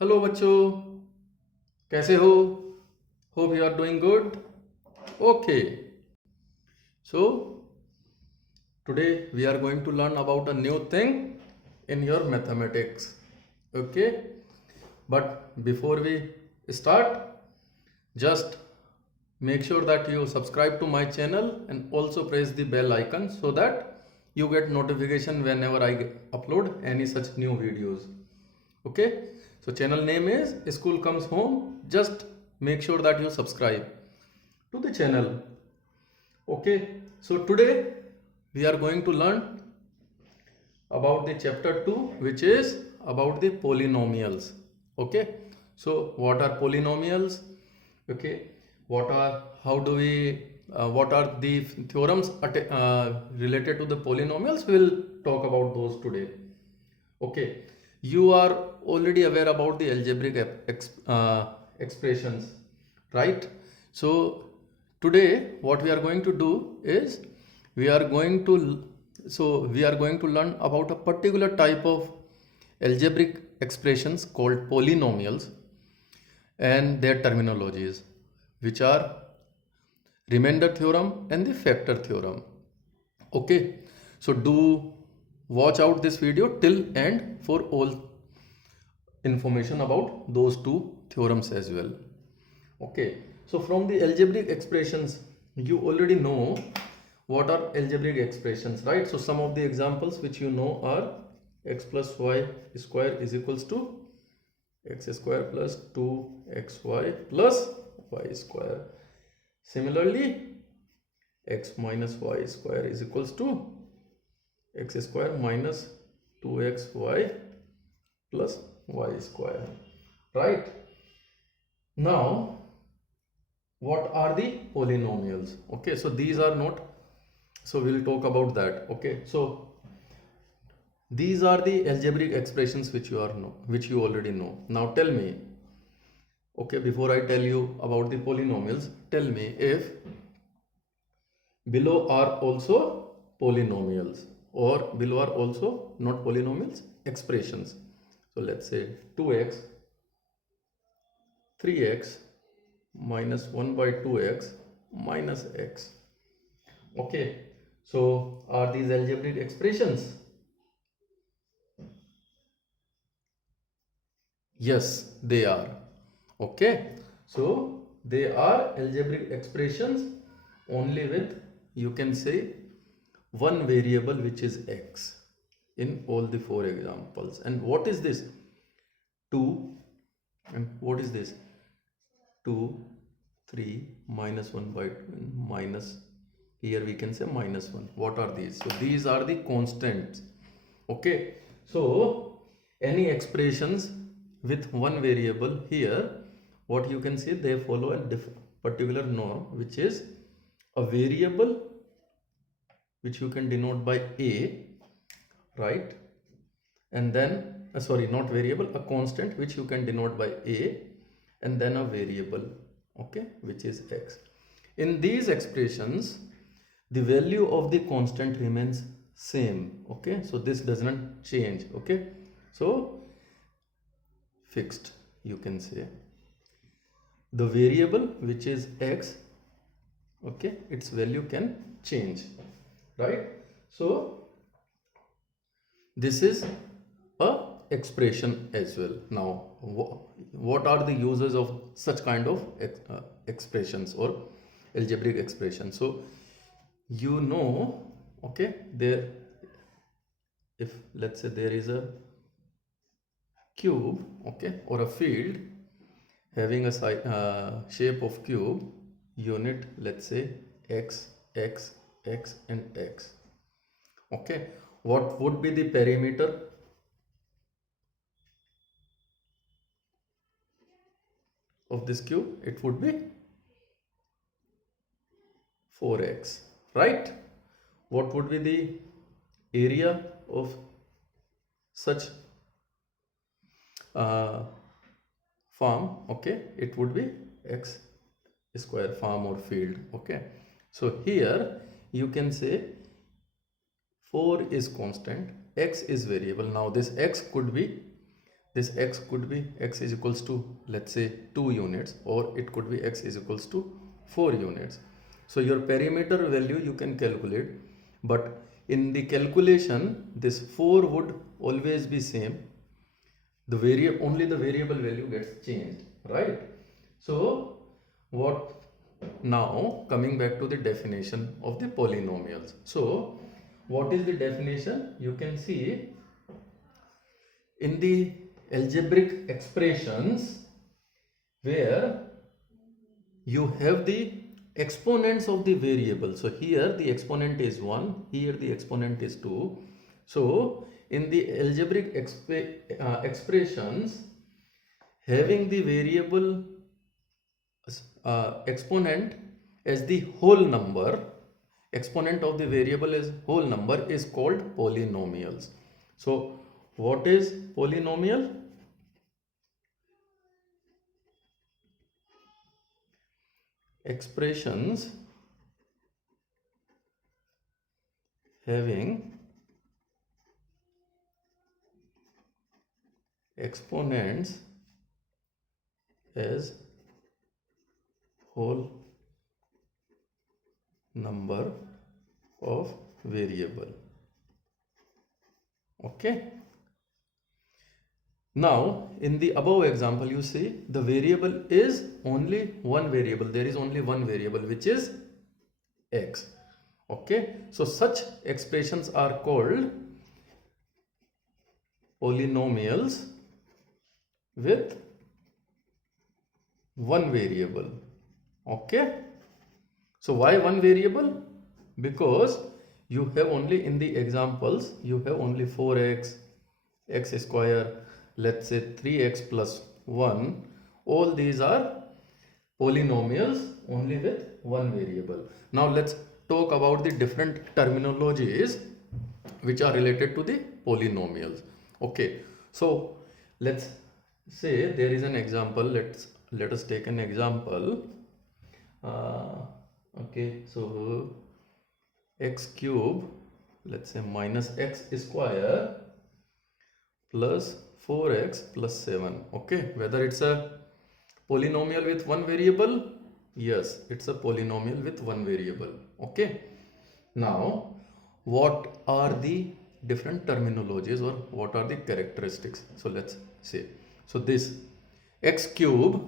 Hello बच्चों, कैसे हो? Hope you are doing good. Okay, so today we are going to learn about a new thing in your mathematics. Okay, but before we start, just make sure that you subscribe to my channel and also press the bell icon so that you get notification whenever I upload any such new videos. Okay, so channel name is School Comes Home. Just make sure that you subscribe to the channel. Okay, so today we are going to learn about the chapter 2, which is about the polynomials. Okay, so what are polynomials? Okay, what are how do we what are the theorems related to the polynomials? We'll talk about those today. Okay, you are already aware about the algebraic expressions, right? So today what we are going to do is we are going to we are going to learn about a particular type of algebraic expressions called polynomials and their terminologies, which are remainder theorem and the factor theorem. Okay, so do watch out this video till end for all information about those two theorems as well. Okay, so from the algebraic expressions, you already know what are algebraic expressions, right? So some of the examples which you know are x plus y square is equals to x square plus 2xy plus y square. Similarly, x minus y square is equals to x square minus 2xy plus y square, right? Now what are the polynomials? Okay, so these are not, so we'll talk about that. Okay, so these are the algebraic expressions which you already know. Now tell me, okay, before I tell you about the polynomials, tell me if below are also polynomials or below are also not polynomials expressions. So let's say 2x 3x minus 1 by 2x minus x. Okay, so are these algebraic expressions? Yes, they are. Okay, so they are algebraic expressions only with, you can say, one variable, which is x, in all the four examples. And what is this? 2. And what is this? 2 3 minus 1 by 2 minus, here we can say minus 1. What are these? So these are the constants. Okay, so any expressions with one variable, here what you can say, they follow a particular norm, which is a variable which you can denote by a, right? And then sorry, not variable, a constant which you can denote by a, and then a variable, okay, which is x. In these expressions, the value of the constant remains same. Okay, so this does not change. Okay, so fixed, you can say. The variable which is x, okay, its value can change, right? So this is a expression as well. Now what are the uses of such kind of expressions or algebraic expressions? So you know, okay, there, if let's say there is a cube, okay, or a field having a shape of cube, unit, let's say x x x and x. Okay, what would be the perimeter of this cube? It would be 4x, right? What would be the area of such farm? Okay, it would be x square, farm or field. Okay, so here you can say 4 is constant, x is variable. Now this x could be this x could be x is equals to, let's say, 2 units, or it could be x is equals to 4 units. So your perimeter value you can calculate, but in the calculation this 4 would always be same. The only the variable value gets changed, right? So what, now coming back to the definition of the polynomials. So what is the definition? You can see in the algebraic expressions where you have the exponents of the variable. So here the exponent is 1, here the exponent is 2. So in the algebraic expressions, having the variable exponent as the whole number, exponent of the variable as whole number, is called polynomials. So what is polynomial? Expressions having exponents as whole number of variable. Okay. Now in the above example, you see the variable is only one variable. There is only one variable, which is x. Okay. So such expressions are called polynomials with one variable. Okay. So why one variable? Because you have only, in the examples, you have only 4x, x square, let's say 3x plus 1. All these are polynomials only with one variable. Now let's talk about the different terminologies which are related to the polynomials. Okay, so let's say there is an example. Let us take an example. Okay, so x cube, let's say, minus x square plus 4x plus 7. Okay, whether it's a polynomial with one variable? Yes, it's a polynomial with one variable. Okay, now what are the different terminologies, or what are the characteristics? So let's say, so this x cube,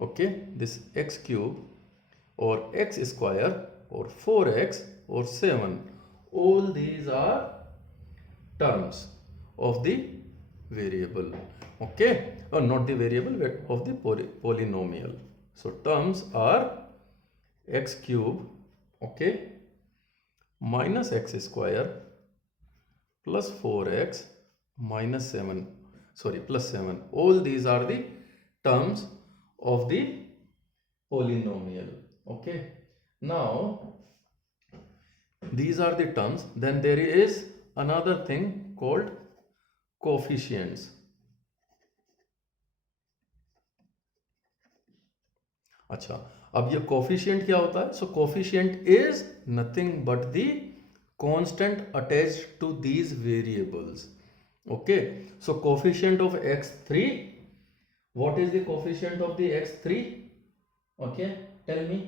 okay, this x cube or x square or 4x or 7, all these are terms of the variable. Okay, or not the variable, but of the polynomial. So terms are x cube, okay, minus x square plus 4x minus 7, sorry, plus 7. All these are the terms of the polynomial. Okay, now these are the terms. Then there is another thing called coefficients. अच्छा, अब ये coefficient क्या होता है? So coefficient is nothing but the constant attached to these variables. Okay, so coefficient of x3, what is the coefficient of the x3? Okay, tell me,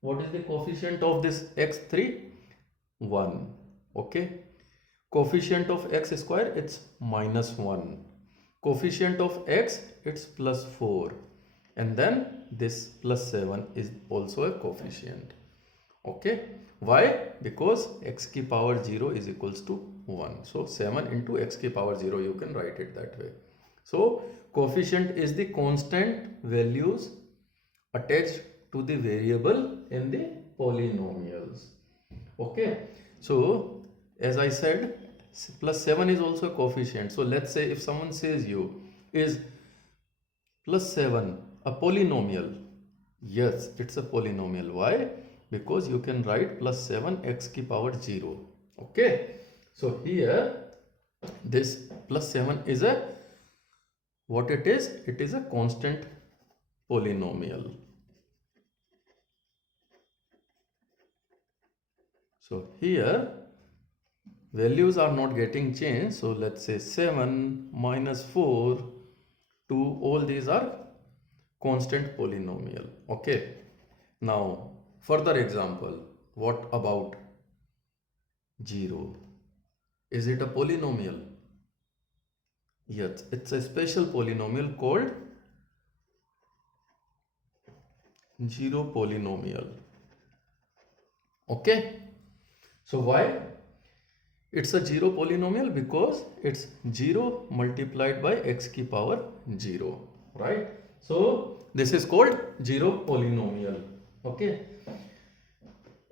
what is the coefficient of this x3? 1. Okay, coefficient of x square, it's minus 1. Coefficient of x, it's plus 4. And then this plus 7 is also a coefficient. Okay, why? Because x ki power 0 is equals to 1. So 7 into x ki power 0, you can write it that way. So coefficient is the constant values attached to the variable in the polynomials. Okay, so as I said, plus 7 is also a coefficient. So let's say if someone says you, is plus 7 a polynomial? Yes, it's a polynomial. Why? Because you can write plus 7 x ki power 0. Okay, so here this plus 7 is a, what it is? It is a constant polynomial. So here values are not getting changed. So let's say 7 minus 4, 2, all these are constant polynomial. Okay. Now, further example, what about 0? Is it a polynomial? Yes, it's a special polynomial called 0 polynomial. Okay. So why? It's a 0 polynomial because it's 0 multiplied by x की power 0, right? So this is called 0 polynomial. Okay.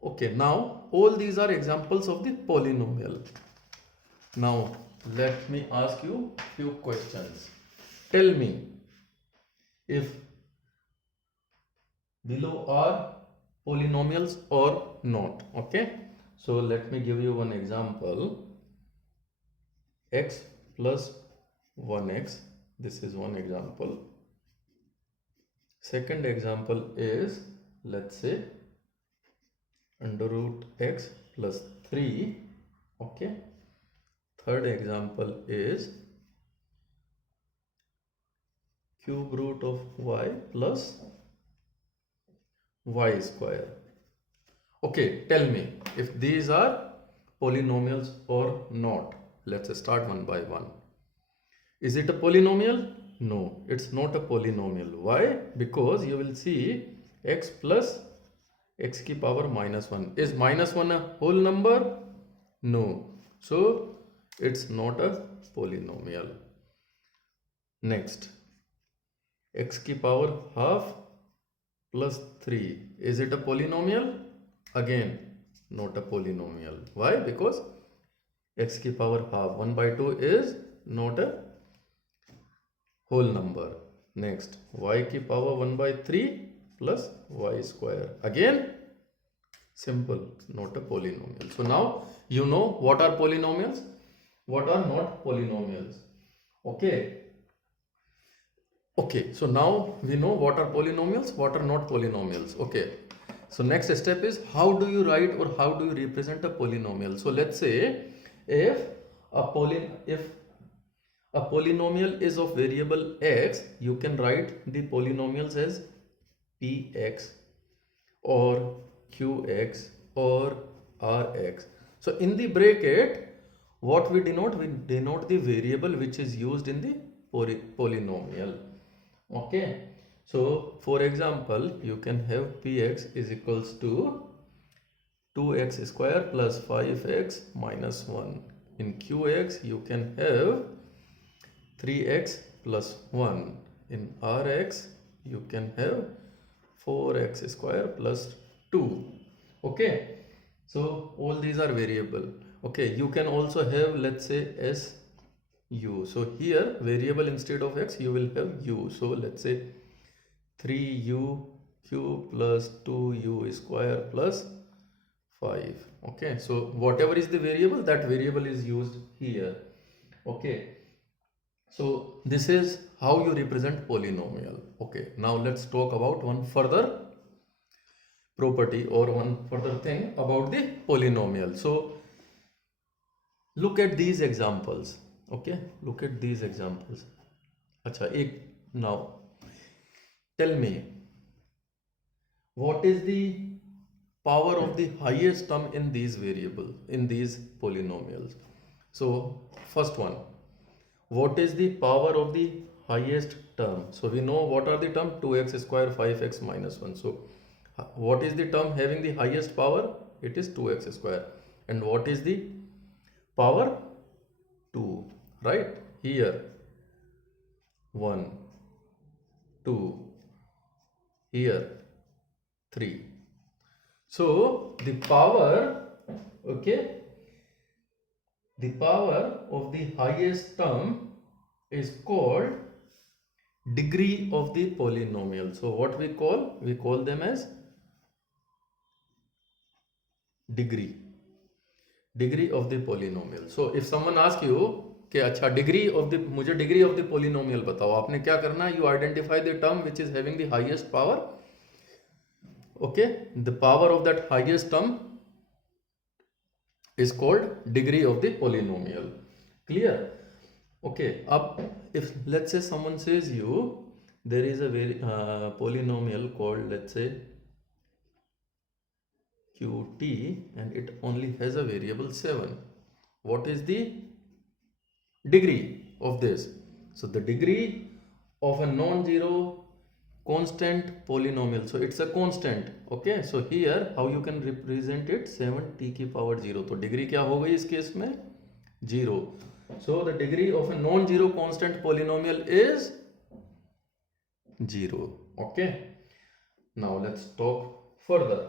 Okay, now all these are examples of the polynomial. Now let me ask you few questions. Tell me if below are polynomials or not. Okay. So let me give you one example. X plus 1x. This is one example. Second example is, let's say, under root x plus 3. Okay. Third example is cube root of y plus y square. Okay, tell me if these are polynomials or not. Let's start one by one. Is it a polynomial? No, it's not a polynomial. Why? Because you will see x plus x की power minus 1. Is minus 1 a whole number? No. So it's not a polynomial. Next, x की power half plus 3. Is it a polynomial? Again, not a polynomial. Why? Because x की power half 1 by 2 is not a whole number. Next, y की power 1 by 3 plus y square. Again, simple, not a polynomial. So now you know what are polynomials, what are not polynomials. Okay. Okay, so now we know what are polynomials, what are not polynomials. Okay. So next step is how do you write or how do you represent a polynomial? So let's say if a polynomial is of variable x, you can write the polynomials as px or qx or rx. So in the bracket, what we denote the variable which is used in the polynomial. Okay. So for example, you can have px is equals to 2x square plus 5x minus 1. In qx, you can have 3x plus 1. In rx, you can have 4x square plus 2. Okay. So all these are variable. Okay. You can also have, let's say, s u. So here variable instead of x, you will have u. So let's say 3u cube plus 2u square plus 5. Okay. So whatever is the variable, that variable is used here. Okay. So this is how you represent polynomial. Okay. Now let's talk about one further property or one further thing about the polynomial. So look at these examples. Okay. Look at these examples. Acha, now tell me what is the power of the highest term in these variables, in these polynomials. So first one, what is the power of the highest term? So we know what are the term, 2x square 5x minus 1. So what is the term having the highest power? It is 2x square. And what is the power? 2, right? Here 1, 2, here 3. So the power, okay, the power of the highest term is called degree of the polynomial. So what we call them as degree of the polynomial. So if someone asks you कि अच्छा मुझे degree of the polynomial बताओ, आपने क्या करना है? You identify the term which is having the highest power. Okay, the power of that highest term is called degree of the polynomial. Clear? Okay, up if let's say someone says you there is a very polynomial called, let's say, qt, and it only has a variable 7. What is the degree of this? So the degree of a non-zero constant polynomial, so it's a constant. Okay, so here how you can represent it, 7t की power 0, तो degree क्या हो गई इस case में? 0. So the degree of a non-zero constant polynomial is 0. Okay, now let's talk further.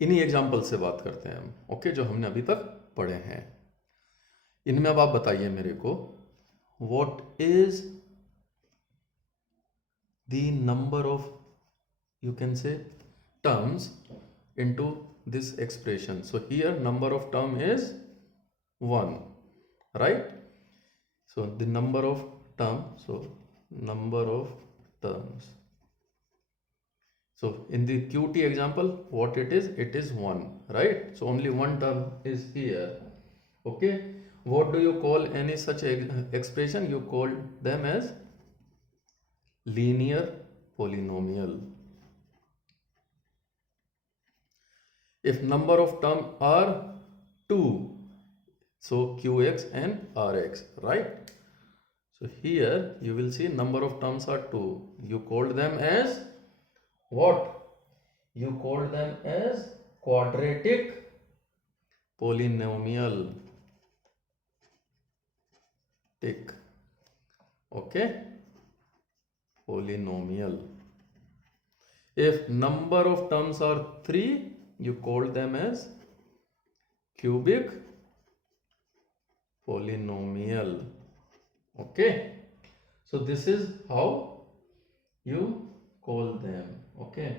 इन्हीं example से बात करते हैं हम. ओके, जो हमने अभी तक पढ़े हैं. इनमें अब आप बताइए मेरे को, what is the number of, you can say, terms into this expression. So here number of term is 1, right? So the number of term, so number of terms. So in the qt example, what it is 1, right? So only one term is here. Okay, what do you call any such expression? You call them as linear polynomial. If number of term are 2, so qx and rx, right? So here you will see number of terms are 2. You called them as what? You called them as quadratic polynomial. Tick. Okay, polynomial. If number of terms are 3, you call them as cubic polynomial. Okay, so this is how you call them. Okay,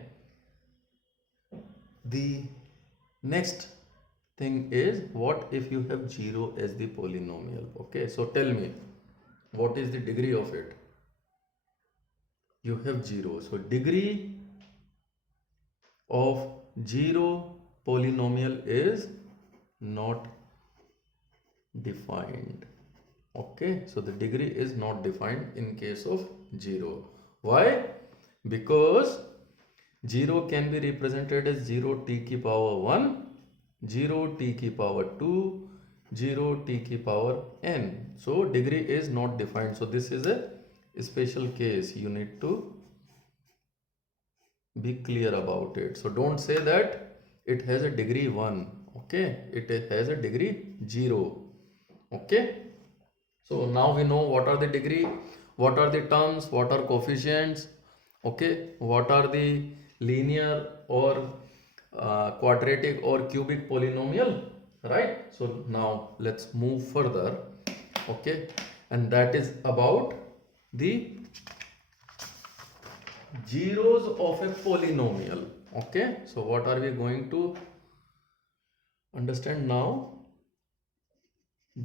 the next thing is, what if you have 0 as the polynomial? Okay, so tell me, what is the degree of it? You have 0, so degree of 0 polynomial is not defined. Okay, so the degree is not defined in case of 0. Why? Because 0 can be represented as 0t की power 1, 0t की power 2, 0t की power n. So degree is not defined. So this is a special case. You need to be clear about it. So don't say that it has a degree 1. Okay, it has a degree 0. Okay, so now we know what are the degree, what are the terms, what are coefficients. Okay, what are the linear or quadratic or cubic polynomial, right? So now let's move further. Okay, and that is about the zeros of a polynomial. Okay, so what are we going to understand now?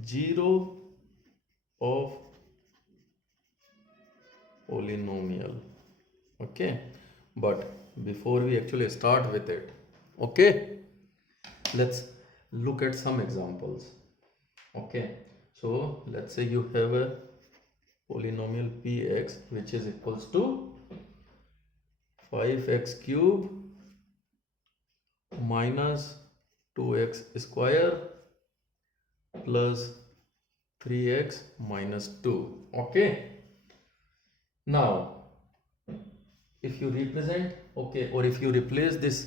Zero of polynomial. Okay, but before we actually start with it, okay, let's look at some examples. Okay, so let's say you have a polynomial px which is equals to 5x cube minus 2x square plus 3x minus 2. Okay, now if you represent, okay, or if you replace this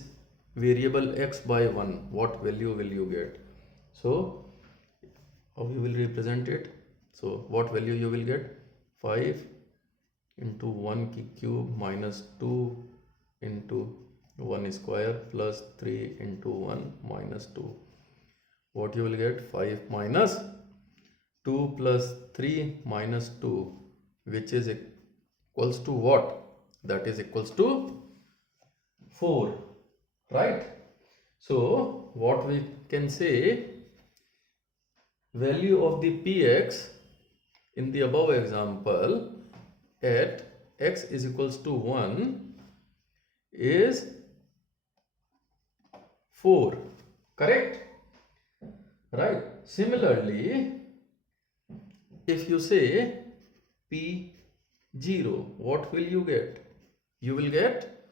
variable x by 1, what value will you get? So how you will represent it? So what value you will get? 5 into 1 की cube minus 2 into 1 square plus 3 into 1 minus 2. What you will get? 5 minus 2 plus 3 minus 2, which is equals to what? That is equals to 4, right? So what we can say, value of the px in the above example at x is equals to 1 is 4, correct? right? Similarly, if you say P0, what will you get? You will get,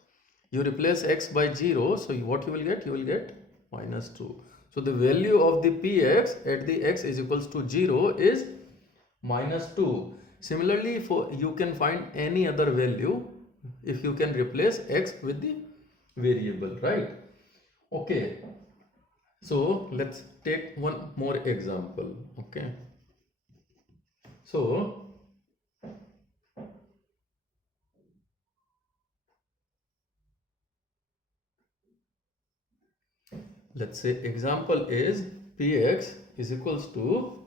you replace x by 0, so what you will get? You will get minus 2. So the value of the px at the x is equals to 0 is minus 2. Similarly, for you can find any other value if you can replace x with the variable, right? Okay, so let's take one more example. Okay, so let's say example is px is equals to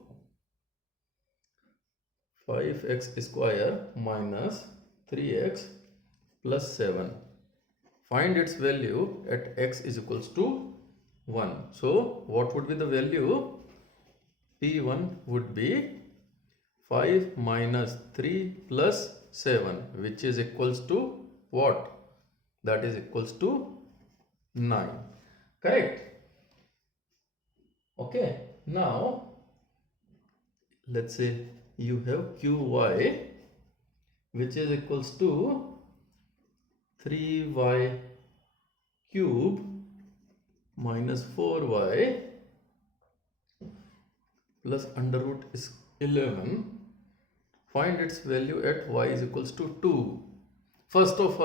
5x square minus 3x plus 7. Find its value at x is equals to 1. So what would be the value? P1 would be 5 minus 3 plus 7, which is equals to what? That is equals to 9. Correct? Okay. Now let's say you have qy, which is equals to 3y cube minus 4y plus under root is 11. Find its value at y is equals to 2. First of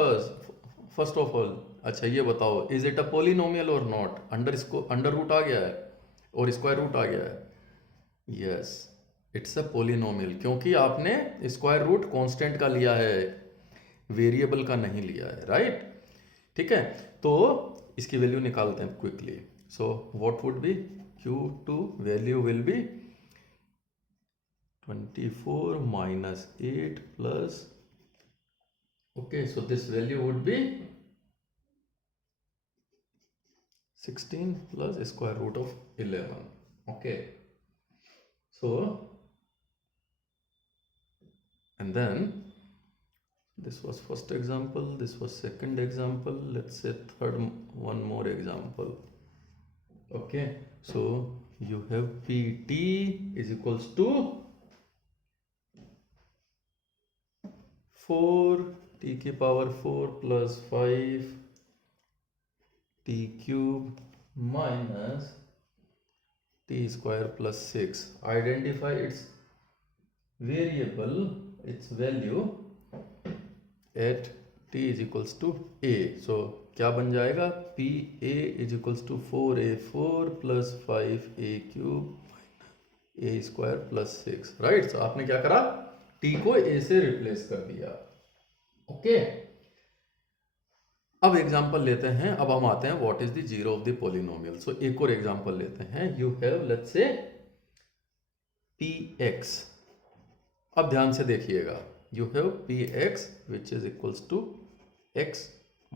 all, अच्छा ये बताओ, is it a polynomial or not? Under root आ गया है और square root आ गया है. यस, इट्स अ पोलिनोमियल, क्योंकि आपने स्क्वायर रूट कांस्टेंट का लिया है, वेरिएबल का नहीं लिया है, राइट? ठीक है, तो इसकी वैल्यू निकालते हैं quickly. So what would be q2 value will be 24 minus 8 plus, okay, so this value would be 16 plus square root of 11. Okay, so and then this was first example, this was second example, let's say third one more example. Okay, so you have pt is equals to 4 t की power 4 plus 5 t cube minus t square plus 6. Identify its variable, its value at t is equals to a. So क्या बन जाएगा? p a is equals to 4a4 plus 5a cube a square plus 6. Right? so आपने क्या करा? t को a से replace कर दिया. ओके, अब एग्जांपल लेते हैं. अब हम आते हैं what is the zero of the polynomial. So एक और एग्जांपल लेते हैं. You have let's say px. अब ध्यान से देखिएगा. You have px which is equals to x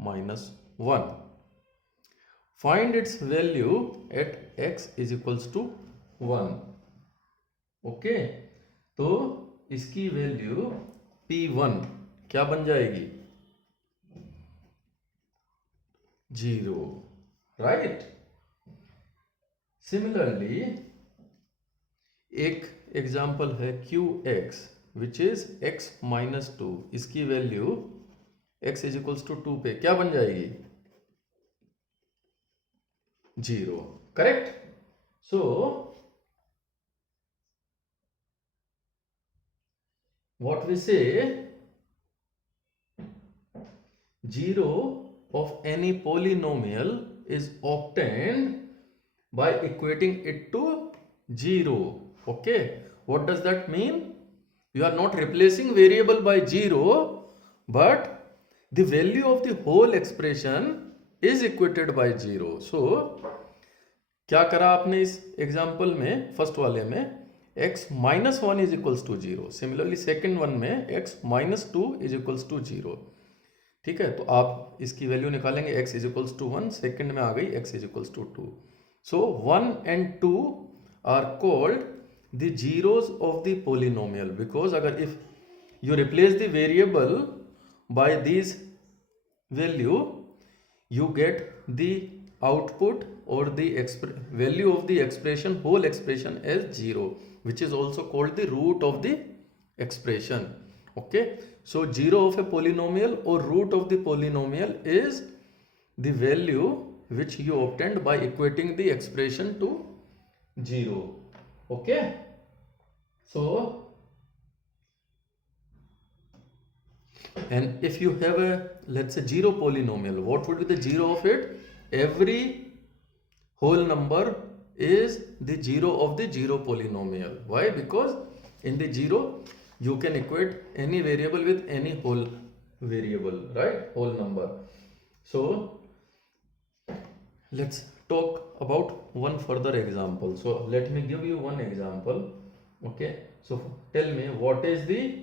minus 1. Find its value at x is equals to 1. Okay, तो इसकी वैल्यू p1 क्या बन जाएगी? 0, राइट? सिमिलरली एक एग्जांपल है qx which is x minus 2. इसकी value x is equals to 2 पे क्या बन जाएगी? 0. Correct? So what we say, 0 of any polynomial is obtained by equating it to 0. Okay, what does that mean? You are not replacing variable by 0, but the value of the whole expression is equated by 0. So क्या करा आपने इस example में? First वाले में x minus 1 is equals to 0. Similarly second one में x minus 2 is equals to 0. ठीक है, तो आप इसकी वैल्यू निकालेंगे. x is equals to 1, second में आ गई x is equals to 2. So 1 and 2 are called the zeros of the polynomial, because अगर if you replace the variable by these value, you get the output or the value of the expression, whole expression, as 0, which is also called the root of the expression. Okay, so 0 of a polynomial or root of the polynomial is the value which you obtained by equating the expression to 0. Okay, so and if you have a, let's say, 0 polynomial, what would be the 0 of it? Every whole number is the 0 of the 0 polynomial. Why? Because in the 0 you can equate any variable with any whole variable, right? Whole number. So let's talk about one further example. So let me give you one example. Okay, so tell me, what is the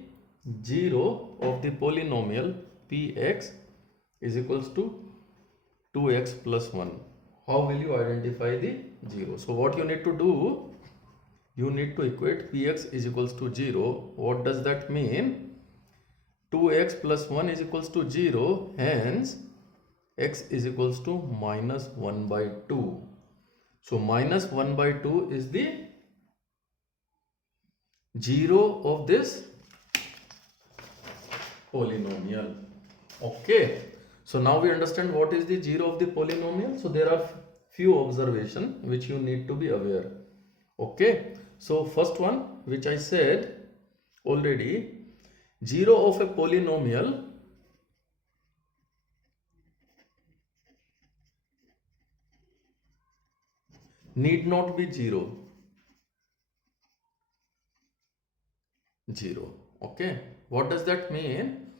0 of the polynomial px is equals to 2x plus 1? How will you identify the 0? So what you need to do, you need to equate px is equals to 0. What does that mean? 2x plus 1 is equals to 0, hence x is equals to minus 1 by 2. So minus 1 by 2 is the 0 of this polynomial. Okay, so now we understand what is the 0 of the polynomial. So there are few observations which you need to be aware. Okay, so first one, which I said already, 0 of a polynomial need not be 0. Okay, what does that mean?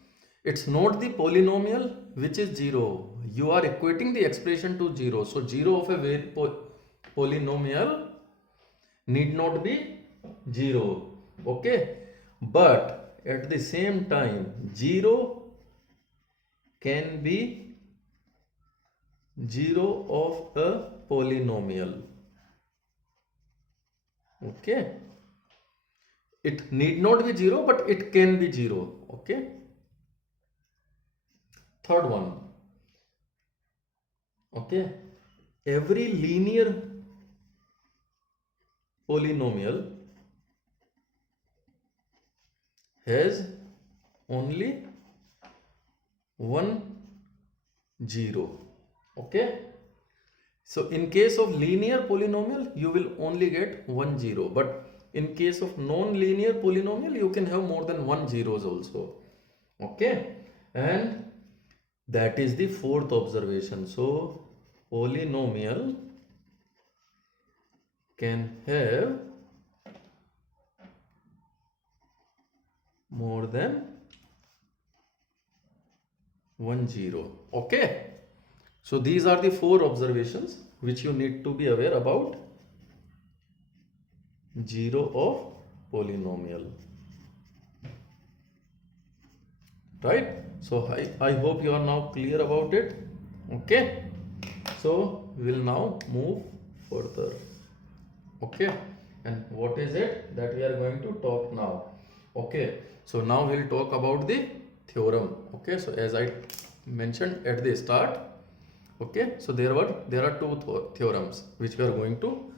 It's not the polynomial which is 0. You are equating the expression to 0. So 0 of a polynomial need not be 0. Okay, but at the same time 0 can be 0 of a polynomial. Okay, it need not be 0, but it can be 0. Okay, third one. Okay, every linear polynomial has only one 0. Okay, so in case of linear polynomial you will only get 1 0, but in case of non-linear polynomial you can have more than 1 zeros also. Okay, and that is the fourth observation. So polynomial can have more than 1 0. Okay, so these are the 4 observations which you need to be aware about 0 of polynomial, right? So I hope you are now clear about it. Okay, so we will now move further. Okay, and what is it that we are going to talk now? Okay, so now we'll talk about the theorem. Okay, so as I mentioned at the start, okay, so there are two theorems which we are going to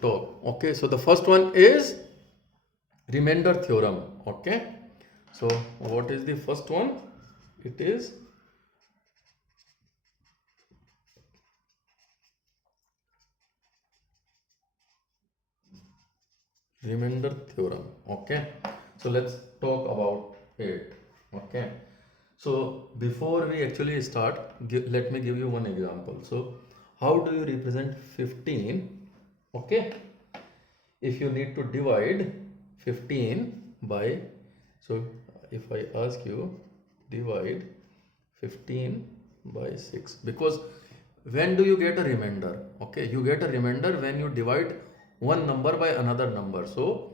talk. Okay, so the first one is remainder theorem. Okay, so what is the first one? It is remainder theorem. Okay, so let's talk about it. Okay, so before we actually start, let me give you one example. So how do you represent 15? Okay, if you need to divide 15 by, so if I ask you divide 15 by 6, because when do you get a remainder? Okay, you get a remainder when you divide one number by another number. So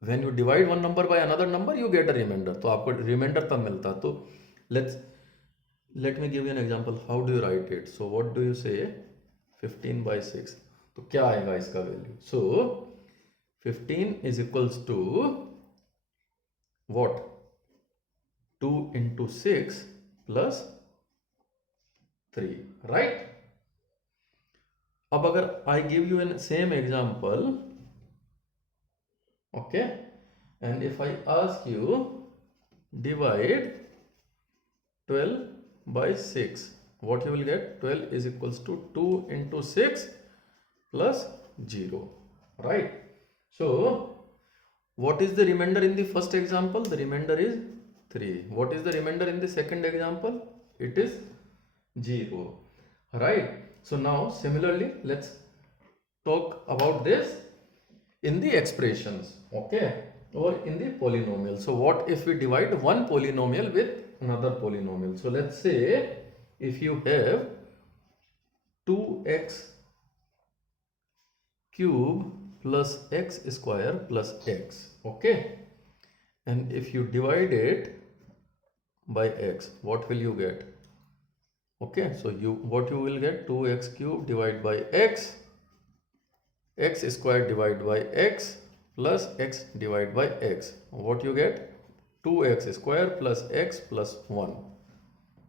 when you divide one number by another number you get a remainder. तो आपको remainder तब मिलता. तो let me give you an example. How do you write it? So what do you say? 15 by 6. तो क्या आएगा इसका value? So 15 is equals to what? 2 into 6 plus 3, right? अब अगर I give you an same example, okay, and if I ask you divide 12 by 6, what you will get? 12 is equals to 2 into 6 plus 0, right? So what is the remainder in the first example? The remainder is 3. What is the remainder in the second example? It is 0, right? So now similarly let's talk about this in the expressions, okay, or in the polynomial. So what if we divide one polynomial with another polynomial? So let's say if you have 2x cube plus x square plus x, okay, and if you divide it by x, what will you get? Okay, so what you will get? 2x cube divided by x square divided by x plus x divided by x. What you get? 2x square plus x plus 1,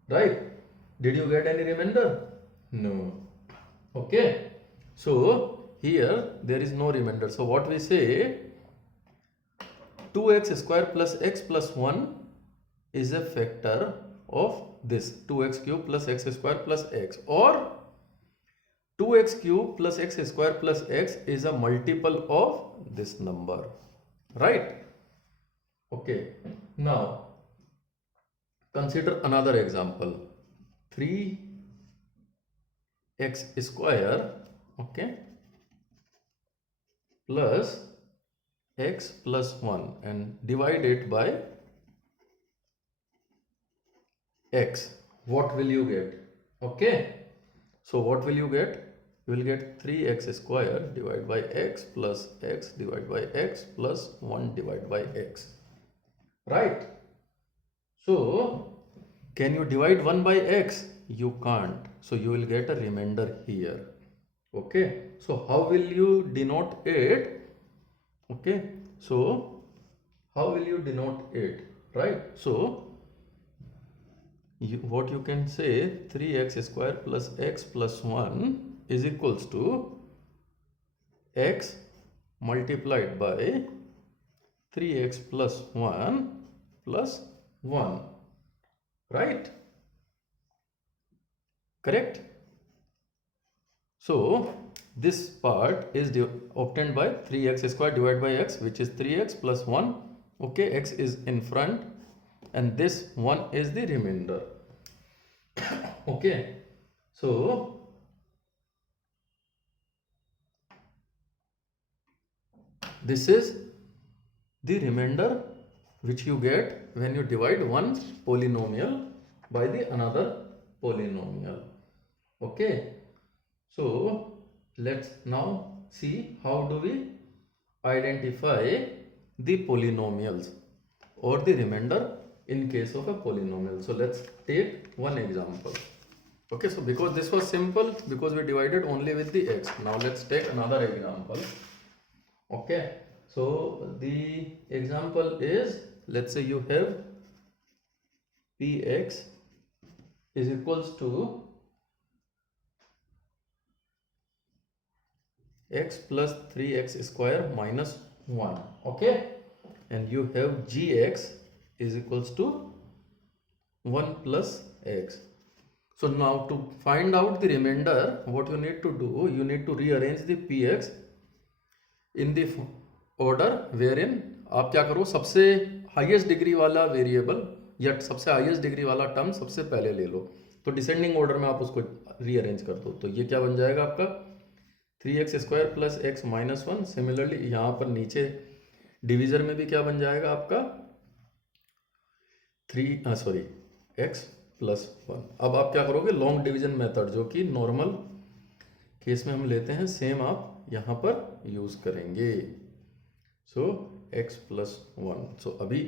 right? Did you get any remainder? No. Okay, so here there is no remainder. So what we say, 2x square plus x plus 1 is a factor of this 2x cube plus x square plus x, or 2x cube plus x square plus x is a multiple of this number, right? Okay, now consider another example. 3x square, okay, plus x plus 1 and divide it by x. What will you get? Okay, so what will you get? You will get 3x square divided by x plus x divided by x plus 1 divided by x, right? So can you divide 1 by x? You can't, so you will get a remainder here, okay. So how will you denote it? Okay, so how will you denote it, right? So what you can say, 3x square plus x plus 1 is equals to x multiplied by 3x plus 1 plus 1, right? Correct? So this part is obtained by 3x square divided by x, which is 3x plus 1, okay, x is in front and this 1 is the remainder. Okay, so this is the remainder which you get when you divide one polynomial by the another polynomial, okay. So let's now see how do we identify the polynomials or the remainder in case of a polynomial. So let's take one example, okay. So because this was simple, because we divided only with the x, now let's take another example, okay. So the example is, let's say you have px is equals to x plus 3x square minus 1, okay, and you have gx is equals to 1 plus x. So now to find out the remainder, what you need to do, you need to rearrange the px in the order wherein आप क्या करो, सबसे highest degree वाला variable या सबसे highest degree वाला term सबसे पहले ले लो, तो डिसेंडिंग ऑर्डर में आप उसको रीअरेंज कर दो, तो ये क्या बन जाएगा आपका 3x square plus x minus 1। Similarly यहाँ पर नीचे डिवीजन में भी क्या बन जाएगा आपका x प्लस 1। अब आप क्या करोगे, लॉन्ग डिवीजन मेथड जो कि नॉर्मल केस में हम लेते हैं, सेम आप यहाँ पर यूज करेंगे। सो x प्लस 1, सो अभी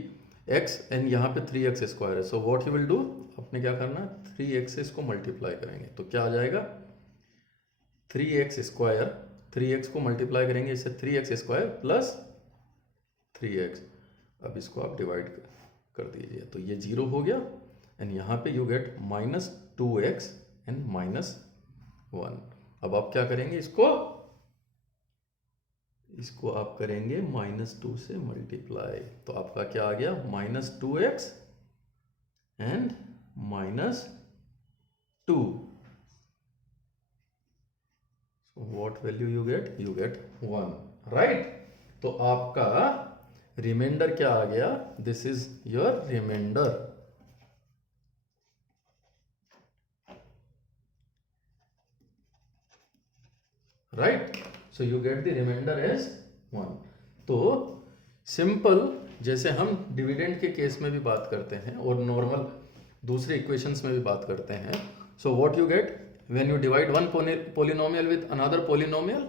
x एंड यहाँ पे 3x स्क्वायर है, सो व्हाट यू विल डू, आपने क्या करना है 3x से इसको मल्टीप्लाई करेंगे, तो क्या आ जाएगा 3x स्क्वायर, 3x को मल्टीप्लाई करेंगे इससे 3x स्क्वायर प्लस 3x। अब इसको आप डिवाइड कर दीजिए, तो ये 0 हो गया एंड यहाँ पे यू गेट -2x एंड -1। अब आप क्या करेंगे, इसको आप करेंगे -2 से मल्टीप्लाई, तो आपका क्या आ गया, -2x and -2. So what value you get? You get 1, right? तो आपका रिमाइंडर क्या आ गया, this is your remainder. Right, so you get the remainder as 1. तो सिंपल, जैसे हम डिविडेंड के केस में भी बात करते हैं और नॉर्मल दूसरे इक्वेशंस में भी बात करते हैं. सो what you get when you divide one polynomial with another polynomial,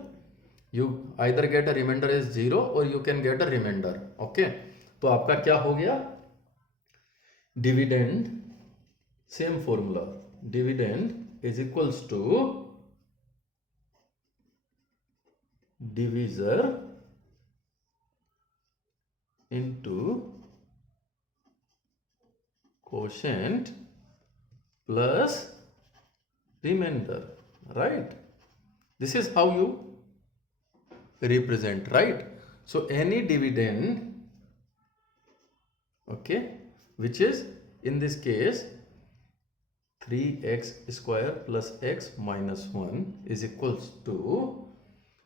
you either get a remainder as 0 or you can get a remainder. Okay, तो आपका क्या हो गया, dividend, same formula, dividend is equals to divisor into quotient plus remainder, right? This is how you represent, right? So any dividend, okay, which is in this case 3x square plus x minus 1 is equals to,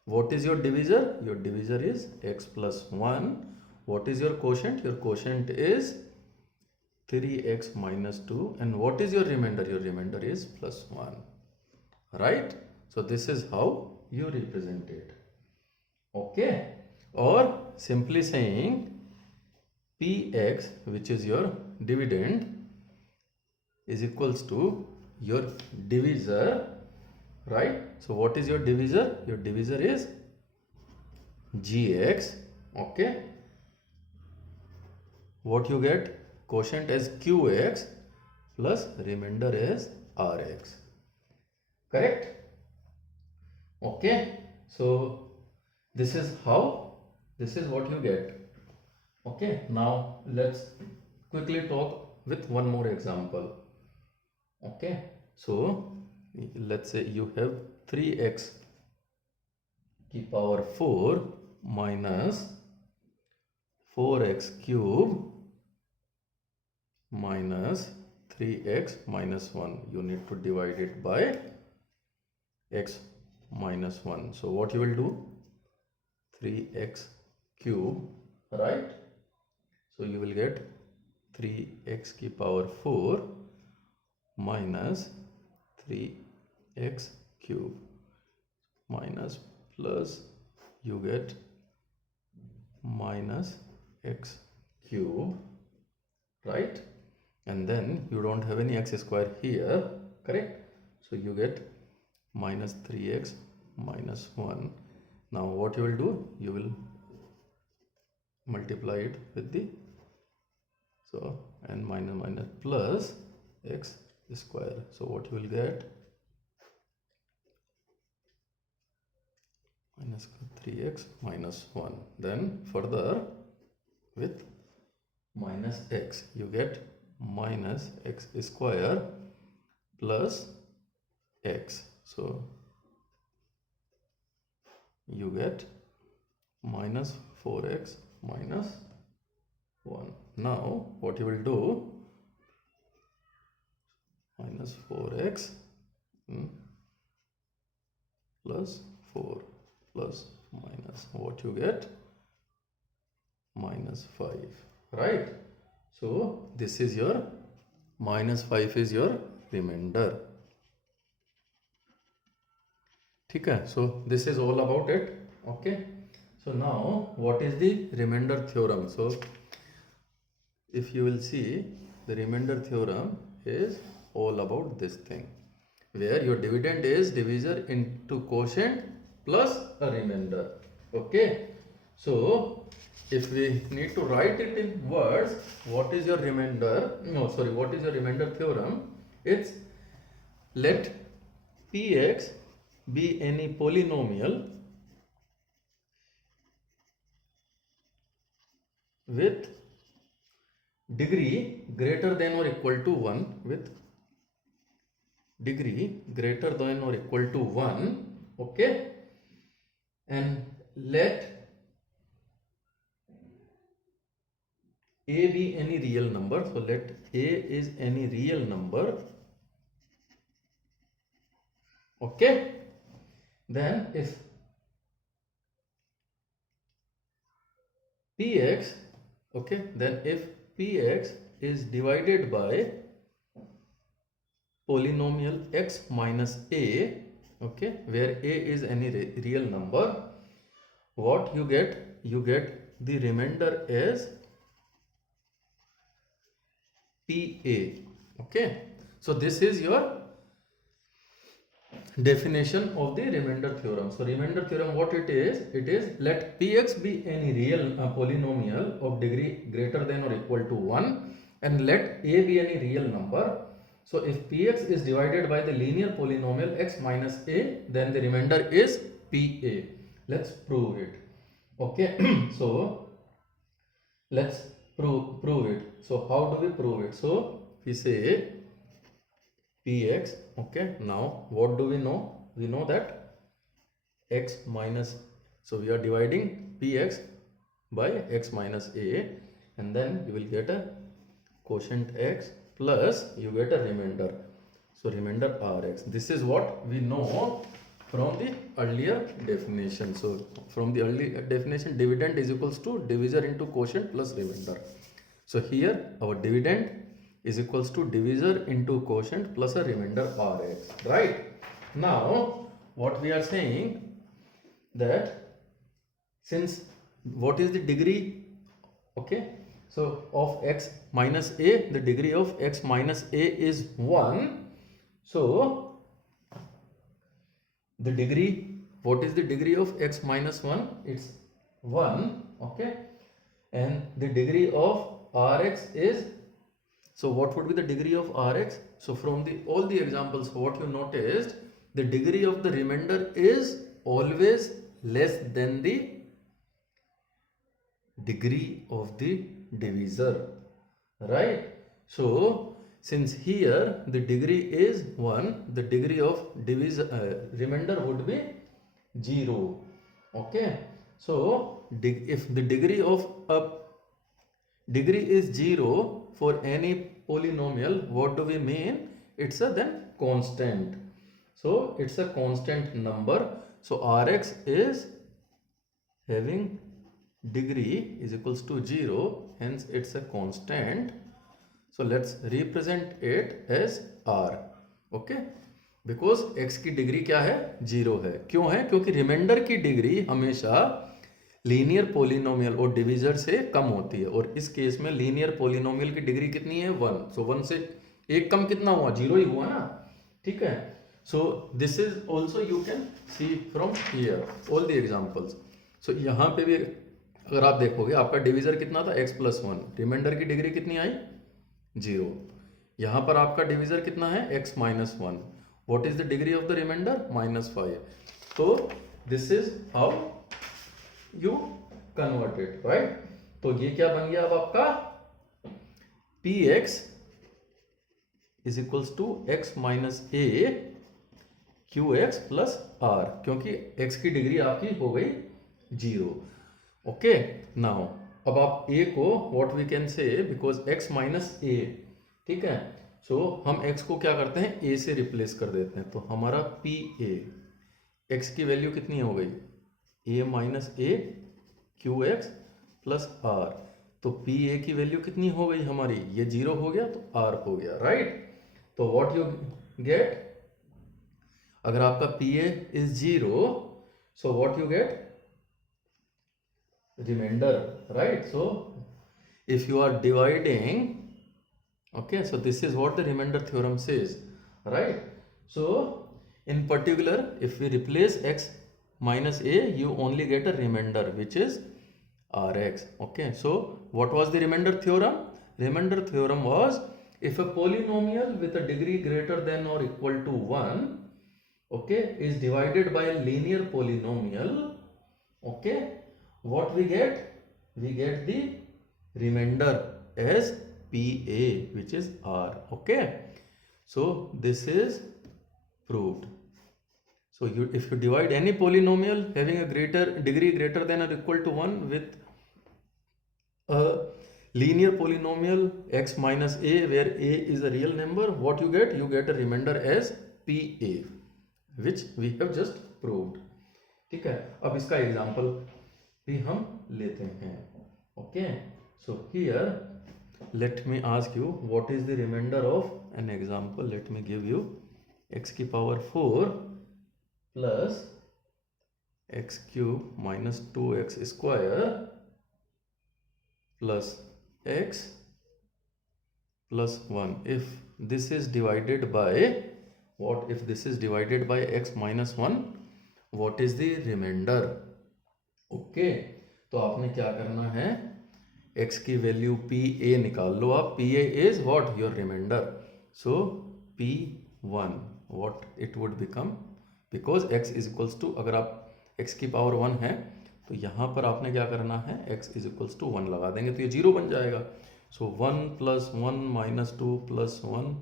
what is your divisor? Your divisor is x plus 1. What is your quotient? Your quotient is 3x minus 2. And what is your remainder? Your remainder is plus 1, right? So this is how you represent it. Okay, or simply saying px, which is your dividend, is equals to your divisor, right? So what is your divisor? Your divisor is gx. Okay, what you get, quotient as qx plus remainder as rx, correct? Okay, so this is what you get. Okay, now let's quickly talk with one more example. Okay, so let's say you have 3x की power 4 minus 4x cube minus 3x minus 1. You need to divide it by x minus 1. So what you will do, 3x cube, right? So you will get 3x की power 4 minus 3x cube minus plus you get minus x cube, right? And then you don't have any x square here, correct? So you get minus 3x minus 1. Now what you will do, you will multiply it with the, so, and minus plus x square. So what you will get, minus 3x minus 1. Then further with minus x, you get minus x square plus x. So you get minus 4x minus 1. Now what you will do, minus 4x plus 4 plus minus, what you get, minus 5, right? So this is your minus 5 is your remainder. ठीक है, so this is all about it. Okay, so now what is the remainder theorem? So if you will see, the remainder theorem is all about this thing, where your dividend is divisor into quotient plus a remainder. Okay, so if we need to write it in words, what is your remainder? No, sorry, what is your remainder theorem? It's let px be any polynomial with degree greater than or equal to 1, with degree greater than or equal to 1, Okay, and let a be any real number. So let a is any real number. Okay, then if px, okay, then if px is divided by polynomial x minus a, okay, where a is any real number, what you get? You get the remainder as pa. Okay, so this is your definition of the remainder theorem. So remainder theorem, what it is? It is let px be any real polynomial of degree greater than or equal to 1, and let a be any real number. So if px is divided by the linear polynomial x minus a, then the remainder is pa. Let's prove it. Okay, so let's prove it. So how do we prove it? So we say px, okay, now what do we know? We know that x minus, so we are dividing px by x minus a, and then you will get a quotient x plus you get a remainder, so remainder rx. This is what we know from the earlier definition. So from the earlier definition, dividend is equals to divisor into quotient plus remainder. So here our dividend is equals to divisor into quotient plus a remainder rx, right? Now what we are saying, that since what is the degree, okay, so of x minus a, the degree of x minus a is 1. So the degree, what is the degree of x minus 1? It's 1, okay, and the degree of rx is, so what would be the degree of rx? So from the all the examples, what you noticed, the degree of the remainder is always less than the degree of the divisor, right? So since here the degree is 1, the degree of remainder would be 0. Okay, so if the degree of a degree is 0 for any polynomial, what do we mean? It's a then constant. So it's a constant number. So rx is having degree is equals to 0, hence it's a constant. So let's represent it as r. Okay, because x की degree क्या है? 0 है. क्यों है? क्योंकि reminder की degree हमेशा linear polynomial और डिविजर से कम होती है, और इस केस में लीनियर पोलिनोमियल की डिग्री कितनी है? 1. सो 1 से एक कम कितना हुआ? 0 ही हुआ ना. ठीक है. So this is also you can see from here all the examples. So यहाँ पे भी अगर आप देखोगे आपका डिविजर कितना था? x plus 1. रिमाइंडर की डिग्री कितनी आई? 0. यहाँ पर आपका डिविजर कितना है? x minus 1. What is the degree of the remainder? -5. So this is how you convert it, right? तो ये क्या बन गया अब आपका? px is equals to x minus a qx plus r, क्योंकि x की डिग्री आपकी हो गई 0. ओके, नाउ अब आप a को what we can say, because x minus a, ठीक है, सो हम x को क्या करते हैं? a से रिप्लेस कर देते हैं. तो हमारा पी ए, x की वैल्यू कितनी हो गई? a minus a q x plus r. तो पी ए की वैल्यू कितनी हो गई हमारी? ये 0 हो गया तो r हो गया, राइट? तो व्हाट यू गेट, अगर आपका p A is 0, so what you get? Remainder, right? So if you are dividing, okay, so this is what the remainder theorem says, right? So in particular, if we replace x minus a, you only get a remainder which is rx. Okay, so what was the remainder theorem? Remainder theorem was, if a polynomial with a degree greater than or equal to 1, okay, is divided by a linear polynomial, okay, what we get? We get the remainder as PA, which is R. Okay, so this is proved. So if you divide any polynomial having a degree greater than or equal to 1 with a linear polynomial x minus a, where a is a real number, what you get? You get a remainder as pa, which we have just proved. ठीक है, अब इसका example भी हम लेते हैं. Okay, so here let me ask you what is the remainder of an example. Let me give you x की power 4 plus x cube minus 2x square plus x plus 1. If this is divided by what? If this is divided by x minus 1, what is the remainder? Okay, तो आपने क्या करना है, x की value P A निकाल लो आप. P A is what? Your remainder. So p one what it would become, because x is equals to, अगर आप x की पावर 1 है तो यहाँ पर आपने क्या करना है, x इज इक्वल्स टू 1 लगा देंगे तो ये 0 बन जाएगा. So 1 plus 1 minus 2 plus 1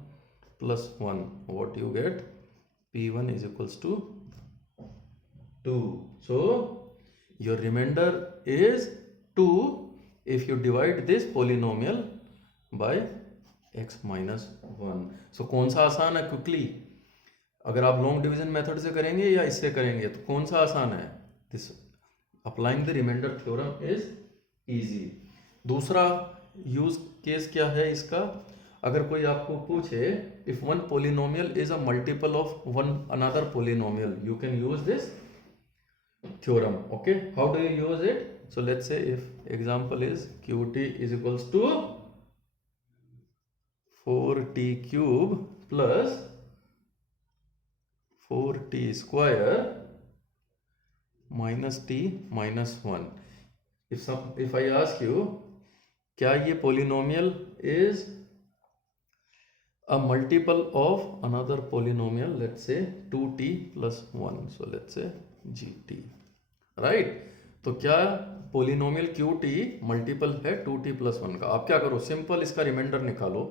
plus 1, what you get? p1 is equals to 2. So your remainder is 2 if you divide this polynomial by x minus 1. So कौन सा आसान है? क्विकली, अगर आप लॉन्ग डिवीजन मेथड से करेंगे या इससे करेंगे तो कौन सा आसान है? This applying the remainder theorem is easy. दूसरा यूज केस क्या है इसका? अगर कोई आपको पूछे if one polynomial is a multiple of one another polynomial, you can use this theorem. Okay, how do you use it? So let's say if example is qt is equals to 4t cube plus 4t square minus t minus 1. If I ask you, क्या ये polynomial is a multiple of another polynomial, let's say 2t plus 1, so let's say gt, right? तो क्या polynomial qt multiple है 2t plus 1 का? आप क्या करो, simple इसका रिमाइंडर निकालो,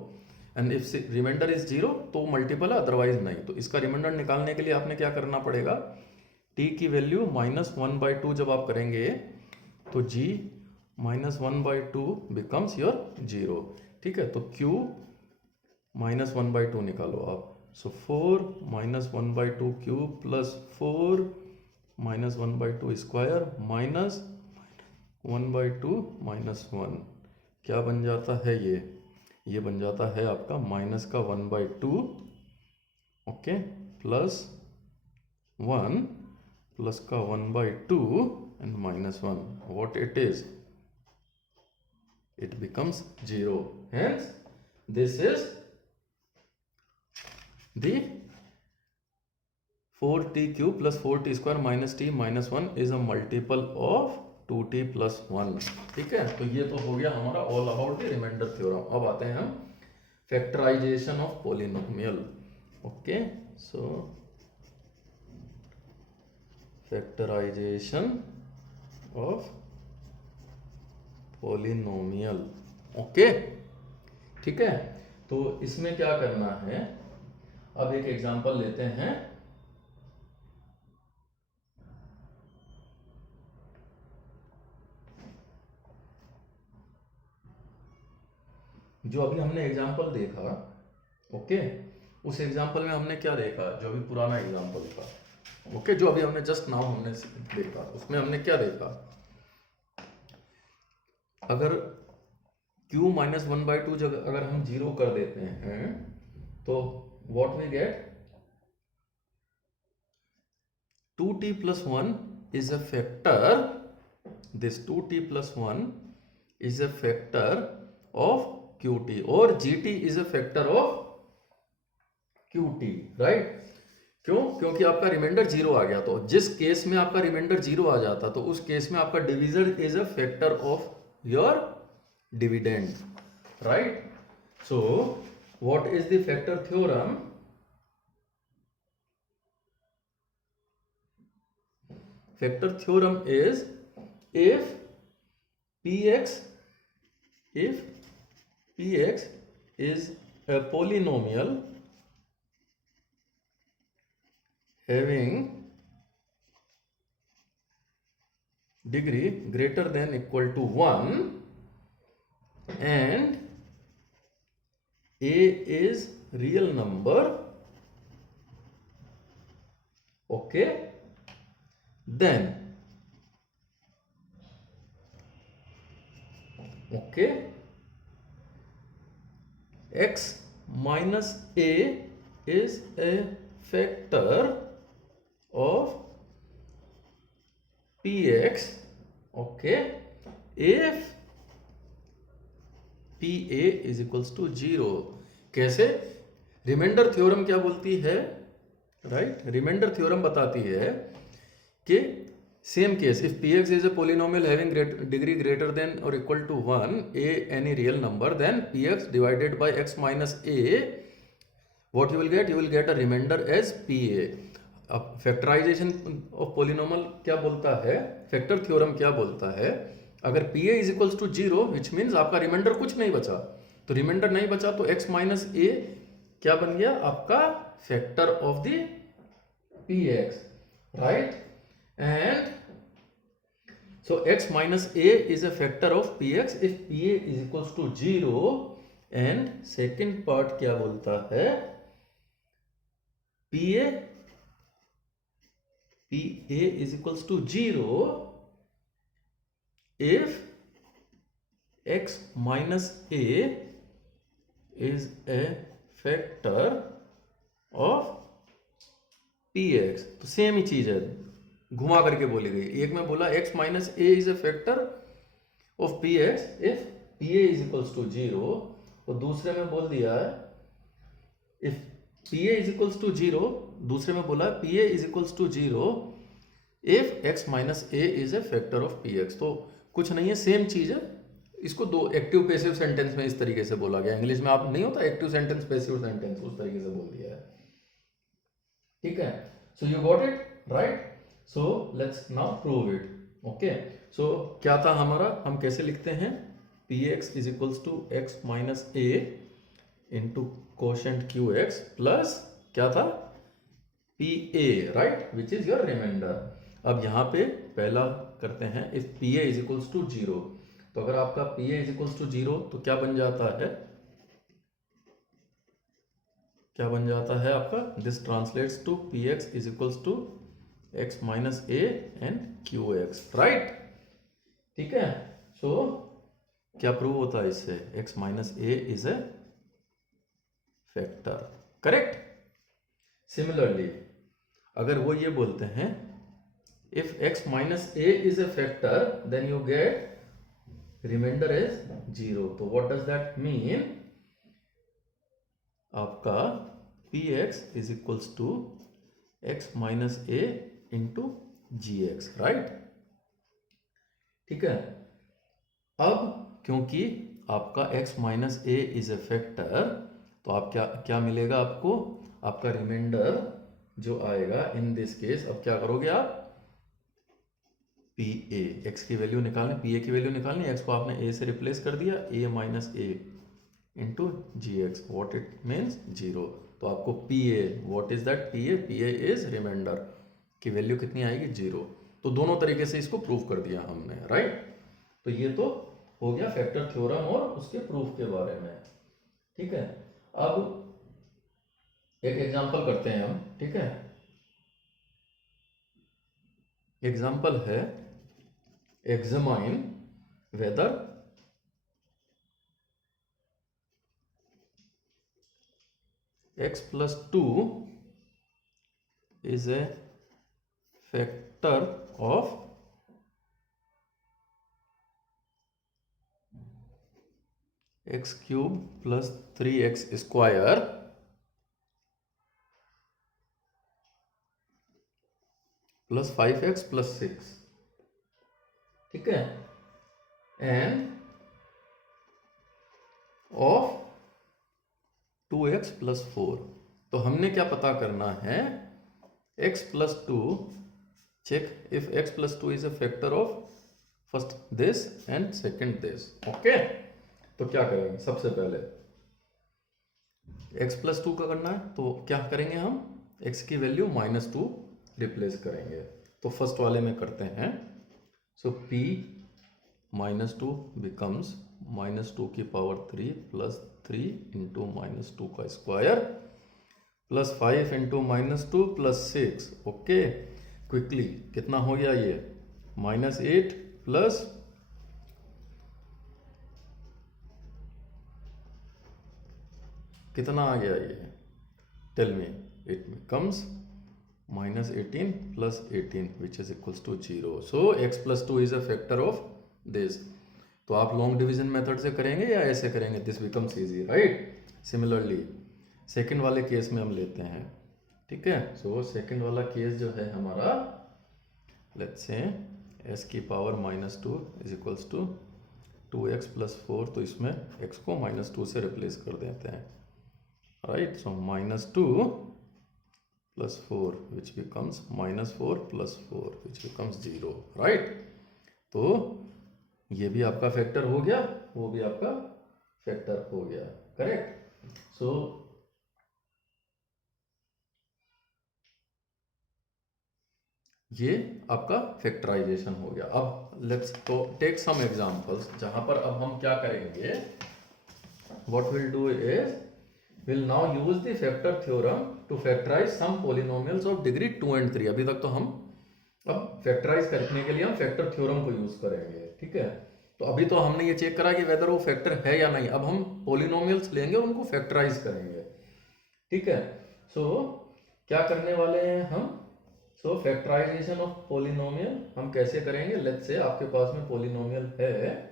एंड इफ रिमाइंडर इज 0 तो मल्टीपल है, अदरवाइज नहीं. तो इसका रिमाइंडर निकालने के लिए आपने क्या करना पड़ेगा, t की वैल्यू -1/2 जब आप करेंगे तो g -1/2 बिकम्स योर 0. ठीक है, तो q -1/2 निकालो आप. सो 4 -1/2 क्यूब प्लस 4 -1/2 स्क्वायर माइनस 1/2 -1, क्या बन जाता है ये बन जाता है आपका माइनस का 1/2, ओके, प्लस 1 प्लस का 1/2 and -1, what it is? It becomes 0. Hence this is the 4t cube plus 4t square minus t minus 1 is a multiple of 2t plus 1. ठीक है, तो ये तो हो गया हमारा all about the remainder theorem. अब आते हैं हम factorisation of polynomial. Okay, so factorisation of polynomial. Okay, ठीक है, तो इसमें क्या करना है, अब एक एग्जांपल लेते हैं. जो अभी हमने एग्जाम्पल देखा, ओके, उस एग्जाम्पल में हमने क्या देखा, जो अभी पुराना एग्जाम्पल था, ओके, जो अभी हमने जस्ट नाउ हमने देखा, उसमें हमने क्या देखा, अगर q -1/2 जगह अगर हम 0 कर देते हैं तो what we get, 2t plus 1 is a factor, this 2t plus 1 is a factor of qt, और gt is a factor of qt, right? क्यों? क्योंकि आपका रिमाइंडर 0 आ गया. तो जिस केस में आपका रिमाइंडर 0 आ जाता तो उस केस में आपका divisor is a factor of your dividend, right? So what is the factor theorem? Factor theorem is if px is a polynomial having degree greater than equal to 1 and a is real number, okay, then okay, x minus a is a factor of px, okay, if pa is equals to 0. कैसे? Remainder theorem क्या बोलती है, right? Remainder theorem बताती है कि same case, if px is a polynomial having degree greater than or equal to 1, a any real number, then px divided by x minus a, what you will get? You will get a remainder as pa. अब factorisation of polynomial क्या बोलता है, factor theorem क्या बोलता है, अगर pa is equals to 0 which means आपका remainder कुछ नहीं बचा, तो रिमाइंडर नहीं बचा तो x माइनस ए क्या बन गया? आपका factor of the px, right? And so x minus a is a factor of px if pa is equals to 0, and second part क्या बोलता है? pa is equals to 0 if x minus a is a factor of px. तो same ही चीज है, घुमा करके बोली गई. एक में बोला x minus a is a factor of p x if p A is equals to 0, और दूसरे में बोल दिया है if p A is equals to 0, दूसरे में बोला p A is equals to 0 if x minus a is a factor of p x. तो कुछ नहीं है, सेम चीज है. इसको दो एक्टिव पैसिव सेंटेंस में इस तरीके से बोला गया. इंग्लिश में आप नहीं होता एक्टिव सेंटेंस पैसिव सेंटेंस, उस तरीके से बोल दिया है. ठीक है, so you got it, right? So let's now prove it. Okay, so क्या था हमारा, हम कैसे लिखते हैं? px is equals to x minus a into quotient qx plus क्या था? pa, right, which is your remainder. अब यहाँ पे पहला करते हैं, if pa is equals to 0, तो अगर आपका pa is equals to 0 तो क्या बन जाता है? क्या बन जाता है आपका? This translates to px is equals to x minus a and qx, right? ठीक है, सो क्या प्रूव होता है इससे? x minus a is a factor, correct? Similarly अगर वो ये बोलते हैं if x minus a is a factor then you get remainder as 0, तो what does that mean? आपका px is equals to x minus a into g x, right? ठीक है, अब क्योंकि आपका x minus a is a factor, तो आप क्या क्या मिलेगा आपको? आपका रिमाइंडर जो आएगा इन दिस केस, अब क्या करोगे आप? पी ए, एक्स की वैल्यू निकालनी, पी ए की वैल्यू निकालनी, एक्स को आपने ए से रिप्लेस कर दिया, A minus A into g x, what it means 0. तो आपको P A, what is that? P A is remainder की वैल्यू कितनी आएगी? 0. तो दोनों तरीके से इसको प्रूव कर दिया हमने, राइट? तो ये तो हो गया फैक्टर थ्योरम और उसके प्रूफ के बारे में. ठीक है, अब एक एग्जांपल करते हैं हम. ठीक है, एग्जांपल है examine weather x plus 2 is a factor of x cube plus 3x square plus 5x plus 6. ठीक है, एंड ऑफ 2x plus 4. तो हमने क्या पता करना है? x plus 2, check if x plus 2 is a factor of first this and second this. Okay, तो क्या करेंगे? सबसे पहले x plus 2 का करना है, तो क्या करेंगे हम? x की वैल्यू -2 रिप्लेस करेंगे. तो फर्स्ट वाले में करते हैं, So p minus 2 becomes minus 2 की पावर 3 plus 3 into minus 2 का square plus 5 into minus 2 plus 6. Okay, quickly कितना हो गया ये? minus 8 plus कितना आ गया ये? Tell me. It becomes minus 18 plus 18 which is equals to 0. So x plus 2 is a factor of this. तो आप लॉन्ग डिवीजन मेथड से करेंगे या ऐसे करेंगे? This becomes easy, right? Similarly second वाले केस में हम लेते हैं, ठीक है? सो सेकंड वाला केस जो है हमारा, लेट्स से s की power minus 2 is equals to 2x plus 4. तो इसमें x को माइनस 2 से रिप्लेस कर देते हैं, right? So minus 2 plus 4 which becomes minus 4 plus 4 which becomes 0, right? तो ये भी आपका फैक्टर हो गया, वो भी आपका फैक्टर हो गया, करेक्ट? सो ये आपका फैक्टराइजेशन हो गया. अब लेट्स तो टेक सम एग्जांपल्स जहां पर अब हम क्या करेंगे, what will do is we'll now use the factor theorem to factorize some polynomials of degree 2 and 3. अभी तक तो हम अब फैक्टराइज करने के लिए हम फैक्टर थ्योरम को यूज करेंगे, ठीक है? तो अभी तो हमने ये चेक करा कि वेदर वो फैक्टर है या नहीं. अब हम पोलिनोमियल्स लेंगे और उनको फैक्टराइज करेंगे, ठीक है? सो क्या करने वाले हैं हम? सो फैक्टराइजेशन ऑफ पोलिनोमियल हम कैसे करेंगे? लेट्स से आपके पास में पोलिनोमियल है,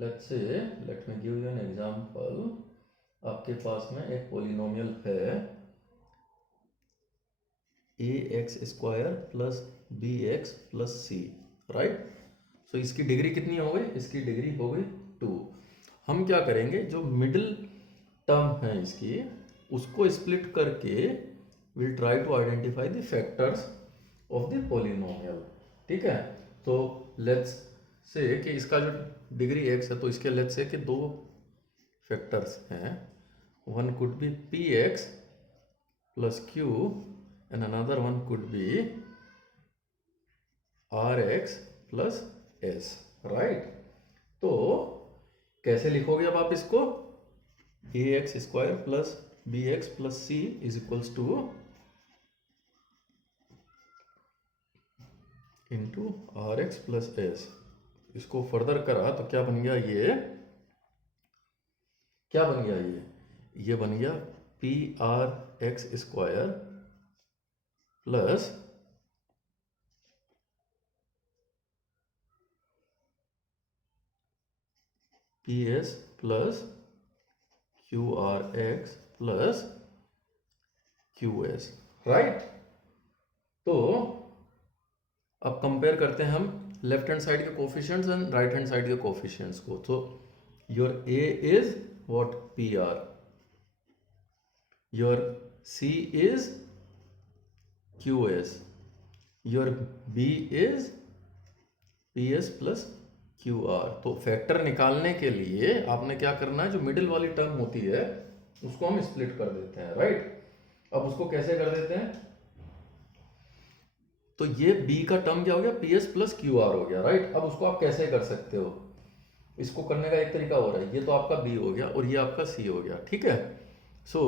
let's say, let me give you an example. आपके पास में एक पोलिनोमियल है ax square plus bx plus c, right? So इसकी डिग्री कितनी हो गई? इसकी डिग्री हो गई 2. हम क्या करेंगे, जो मिडिल टर्म है इसकी उसको स्प्लिट करके will try to identify the factors of the polynomial, ठीक है? तो लेट्स से कि इसका जो डिग्री x है, तो इसके लेट्स से कि दो फैक्टर्स हैं. One could be px plus q and another one could be rx plus s, right? तो कैसे लिखोगे अब आप इसको? ax square plus bx plus c is equals two into rx plus s. इसको फर्दर करा तो क्या बन गया? ये क्या बन गया? ये बन गया p r x square plus p S plus Q r x plus q s, right? तो अब कंपेयर करते हैं हम लेफ्ट हैंड साइड के coefficients and right hand side के कोफिशिएंट्स को. तो your a is what? P r. Your c is q s. Your b is p S plus Q r. तो फैक्टर निकालने के लिए आपने क्या करना है, जो मिडिल वाली टर्म होती है उसको हम स्प्लिट कर देते हैं, राइट? अब उसको कैसे कर देते हैं? तो ये b का टर्म क्या हो गया? P S plus Q R हो गया, राइट? अब उसको आप कैसे कर सकते हो? इसको करने का एक तरीका हो रहा है, ये तो आपका b हो गया और ये आपका c हो गया, ठीक है? सो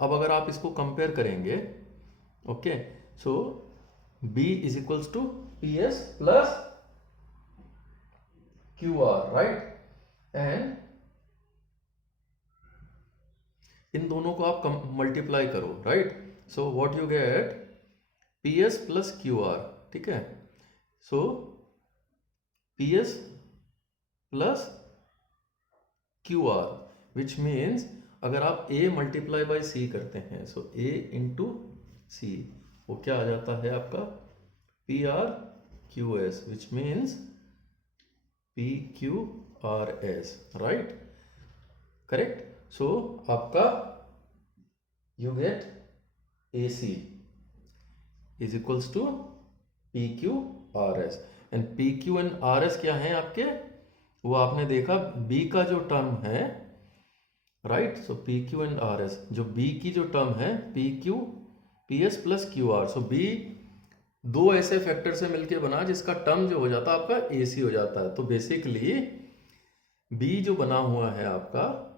अब अगर आप इसको कंपेयर करेंगे, okay, so b is equals to P S plus Q R, right? And इन दोनों को आप मल्टीप्लाई करो, right? So what you get? P S plus Q R, ठीक है? So P S plus Q R which means अगर आप a multiply by सी करते हैं, सो a इंटू सी, वो क्या आ जाता है आपका? P R Q S, which means P Q R S, right? Correct? So आपका you get A C is equals to P Q R S. And P Q and R S क्या है आपके? वो आपने देखा b का जो term है, right, so P Q and R S, जो b की जो टर्म है P Q P S plus Q R, so b दो ऐसे फैक्टर से मिलके बना जिसका टर्म जो हो जाता है आपका ए सी हो जाता है। तो बेसिकली b जो बना हुआ है आपका,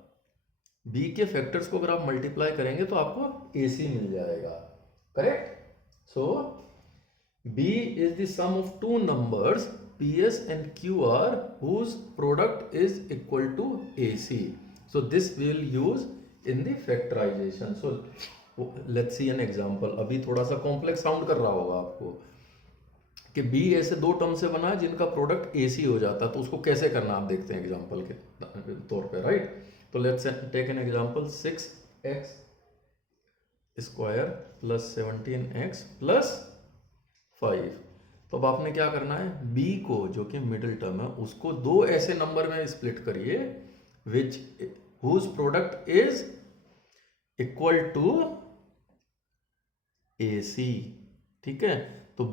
b के फैक्टर्स को अगर आप मल्टीप्लाई करेंगे तो आपको ए सी मिल जाएगा, correct. So b is the sum of two numbers ps and qr whose product is equal to ac. So this we will use in the factorization. So let's see an example. अभी थोड़ा सा complex sound कर रहा होगा आपको कि b ऐसे दो टर्म से बना है जिनका प्रोडक्ट ac हो जाता है, तो उसको कैसे करना आप देखते हैं एग्जांपल के तौर पे, राइट। तो let's take an example 6x square plus 17x plus 5। तो अब आपने क्या करना है, b को जो कि मिडिल टर्म है उसको दो ऐसे नंबर में स्प्लिट करिए which whose product is equal to AC, ठीक है। तो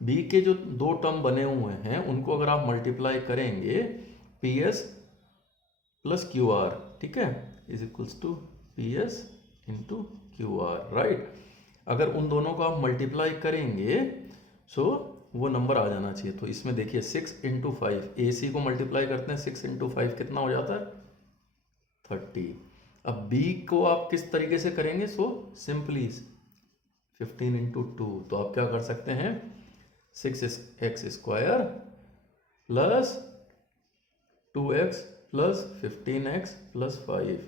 b के जो दो टर्म बने हुए हैं उनको अगर आप मल्टीप्लाई करेंगे PS प्लस QR, ठीक है, is equals to PS into QR, right. अगर उन दोनों को आप मल्टीप्लाई करेंगे सो वो नंबर आ जाना चाहिए। तो इसमें देखिए 6 इंटू 5, AC को मल्टीप्लाई करते हैं 6 इंटू 5 कितना हो जाता है 30। अब B को आप किस तरीके से करेंगे, सो सिंपली 15 इंटू 2, तो आप क्या कर सकते हैं 6x square plus 2x plus 15x plus 5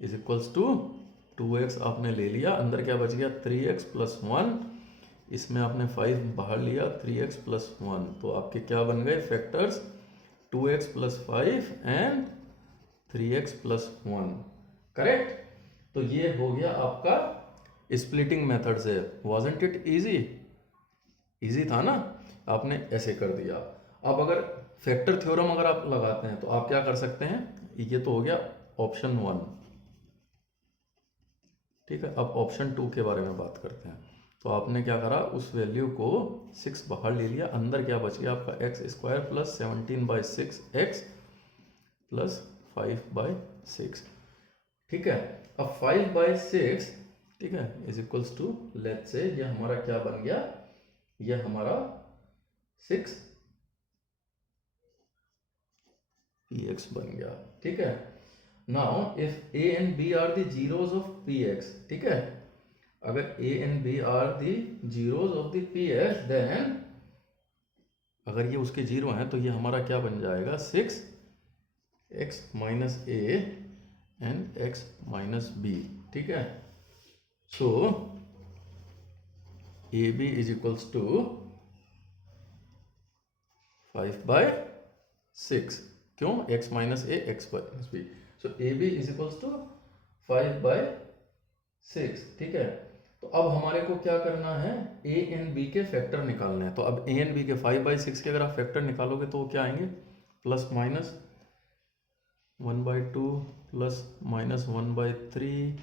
is equals to 2x आपने ले लिया, अंदर क्या बच गया 3x प्लस 1, इसमें आपने 5 बाहर लिया 3x प्लस 1, तो आपके क्या बन गए factors 2x plus 5 and 3x plus 1, correct. तो ये हो गया आपका स्प्लिटिंग मेथड से। Wasn't it easy? इजी था ना, आपने ऐसे कर दिया। अब अगर फैक्टर थ्योरम अगर आप लगाते हैं तो आप क्या कर सकते हैं, ये तो हो गया ऑप्शन 1, ठीक है। अब ऑप्शन 2 के बारे में बात करते हैं। तो आपने क्या करा, उस वैल्यू को 6 बाहर ले लिया, अंदर क्या बच गया आपका x square plus 17/6x plus 5/6, ठीक है। अब 5/6, ठीक है, is equals to let's say ये हमारा क्या बन गया, ये हमारा 6 px बन गया, ठीक है। Now if a and b are the zeros of px, ठीक है, अगर a and b are the zeros of the px, then अगर ये उसके जीरो हैं तो ये हमारा क्या बन जाएगा 6x minus a and x minus b, ठीक है। So ab is equals to 5/6, क्यों, x minus a x minus b, so ab is equals to 5/6, ठीक है। तो अब हमारे को क्या करना है, a एंड b के फैक्टर निकालना है। तो अब a एंड b के 5/6 के अगर आप फैक्टर निकालोगे तो वो क्या आएंगे, plus minus 1/2 plus minus 1/3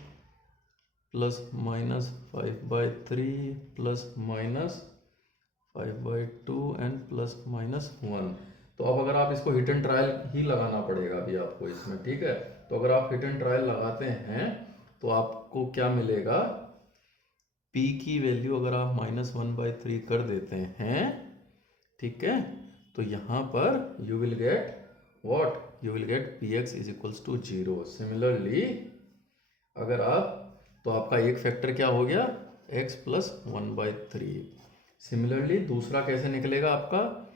plus minus 5/3 plus minus 5/2 and plus minus 1। तो अब अगर आप इसको हिट एंड ट्रायल ही लगाना पड़ेगा अभी आपको इसमें, ठीक है। तो अगर आप हिट एंड ट्रायल लगाते हैं तो आपको क्या मिलेगा, p की वैल्यू अगर आप -1/3 कर देते हैं, ठीक है, तो यहाँ पर you will get what, you will get px is equals to 0। Similarly अगर आप, तो आपका एक फैक्टर क्या हो गया x प्लस 1/3। सिमिलरली दूसरा कैसे निकलेगा आपका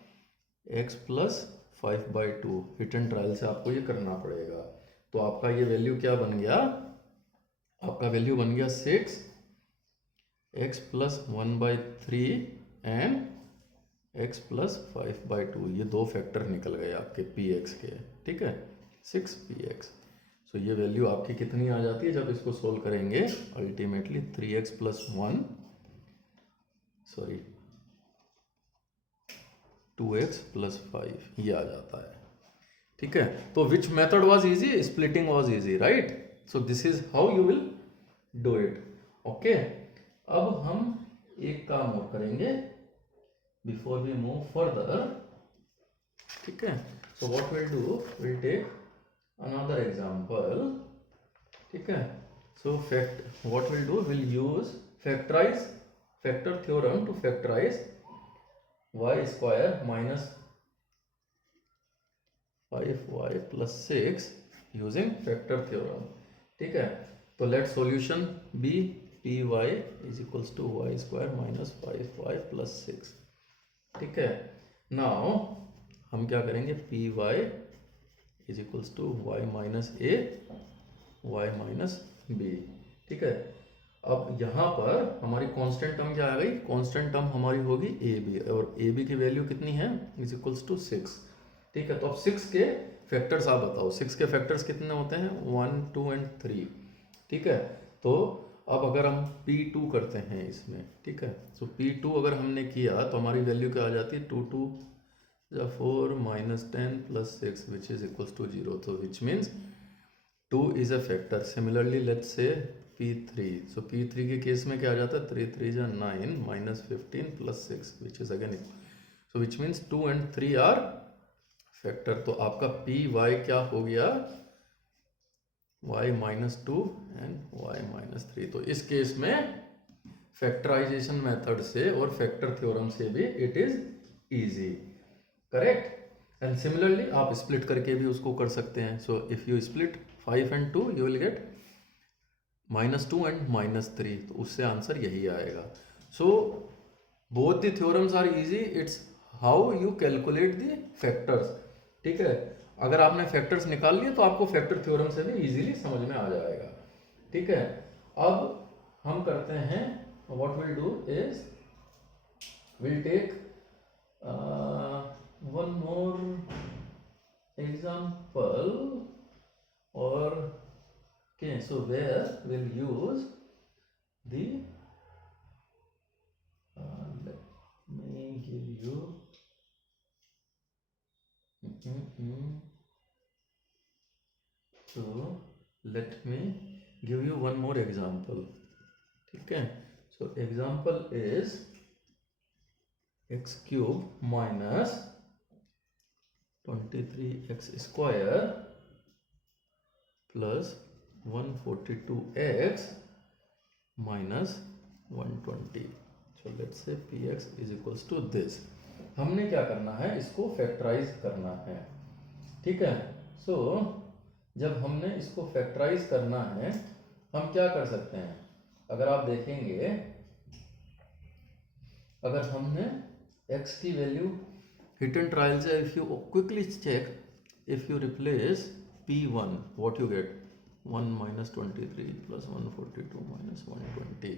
x plus 5/2, hit and trial से आपको ये करना पड़ेगा। तो आपका ये वैल्यू क्या बन गया, आपका वैल्यू बन गया 6x plus 1/3 and x plus 5/2, ये दो फैक्टर निकल गए आपके px के, ठीक है, 6px। सो ये वैल्यू आपकी कितनी आ जाती है जब इसको सोल्व करेंगे, ultimately 3x plus 1, sorry 2x plus 5, ये आ जाता है, ठीक है। तो which method was easy, splitting was easy, right. So this is how you will do it, okay. अब हम एक काम और करेंगे बिफोर वी मूव फर्दर। ठीक है. So what we'll do, we'll take another example. ठीक है. So what we'll do, we'll use factor theorem to factorize y square minus 5y plus 6 using factor theorem. ठीक है. तो let solution be py is equals to y square minus 5y plus 6. ठीक है. Now हम क्या करेंगे, py is equals to y minus a y minus b. ठीक है. अब यहाँ पर हमारी कांस्टेंट टर्म क्या आ गई, कांस्टेंट टर्म हमारी होगी ए बी, और ए बी की वैल्यू कितनी है, इज इक्वल्स टू 6. ठीक है. तो अब 6 के फैक्टर्स आप बताओ, 6 के फैक्टर्स कितने होते हैं, 1 2 and 3. ठीक है. तो अब अगर हम P2 करते हैं इसमें, ठीक है, तो P2 अगर हमने किया तो हमारी वैल्यू क्या आ जाती है, 2 2 4 minus 10 plus 6 which is equals to 0. So which means 2 is a factor. Similarly let's say P3. So P3 के केस में क्या आ जाता है, 3 3 9 minus 15 plus 6 which is again equal. So which means 2 and 3 are factor. तो आपका Py क्या हो गया, y minus 2 and y minus 3. तो इस केस में फैक्टराइजेशन मेथड से और फैक्टर थ्योरम से भी it is easy. Correct. And similarly आप स्प्लिट करके भी उसको कर सकते हैं. So if you split 5 and 2 you will get -2 and -3. तो उससे आंसर यही आएगा. So both the theorems are easy, it's how you calculate the factors. ठीक है. अगर आपने फैक्टर्स निकाल लिए तो आपको फैक्टर थ्योरम से भी इजीली समझ में आ जाएगा. ठीक है. अब हम करते हैं, what will do is will take one more example, or okay, so where we'll use the let me give you so let me give you one more example. ठीक है. So example is x cube minus 23x square plus 142x minus 120. So let's say px is equals to this. हमने क्या करना है, इसको factorise करना है. ठीक है. सो जब हमने इसको फैक्टराइज करना है, हम क्या कर सकते हैं, अगर आप देखेंगे, अगर हमने x की वैल्यू हिट एंड ट्रायल से, if you quickly check, if you replace p1 what you get, 1 minus 23 plus 142 minus 120.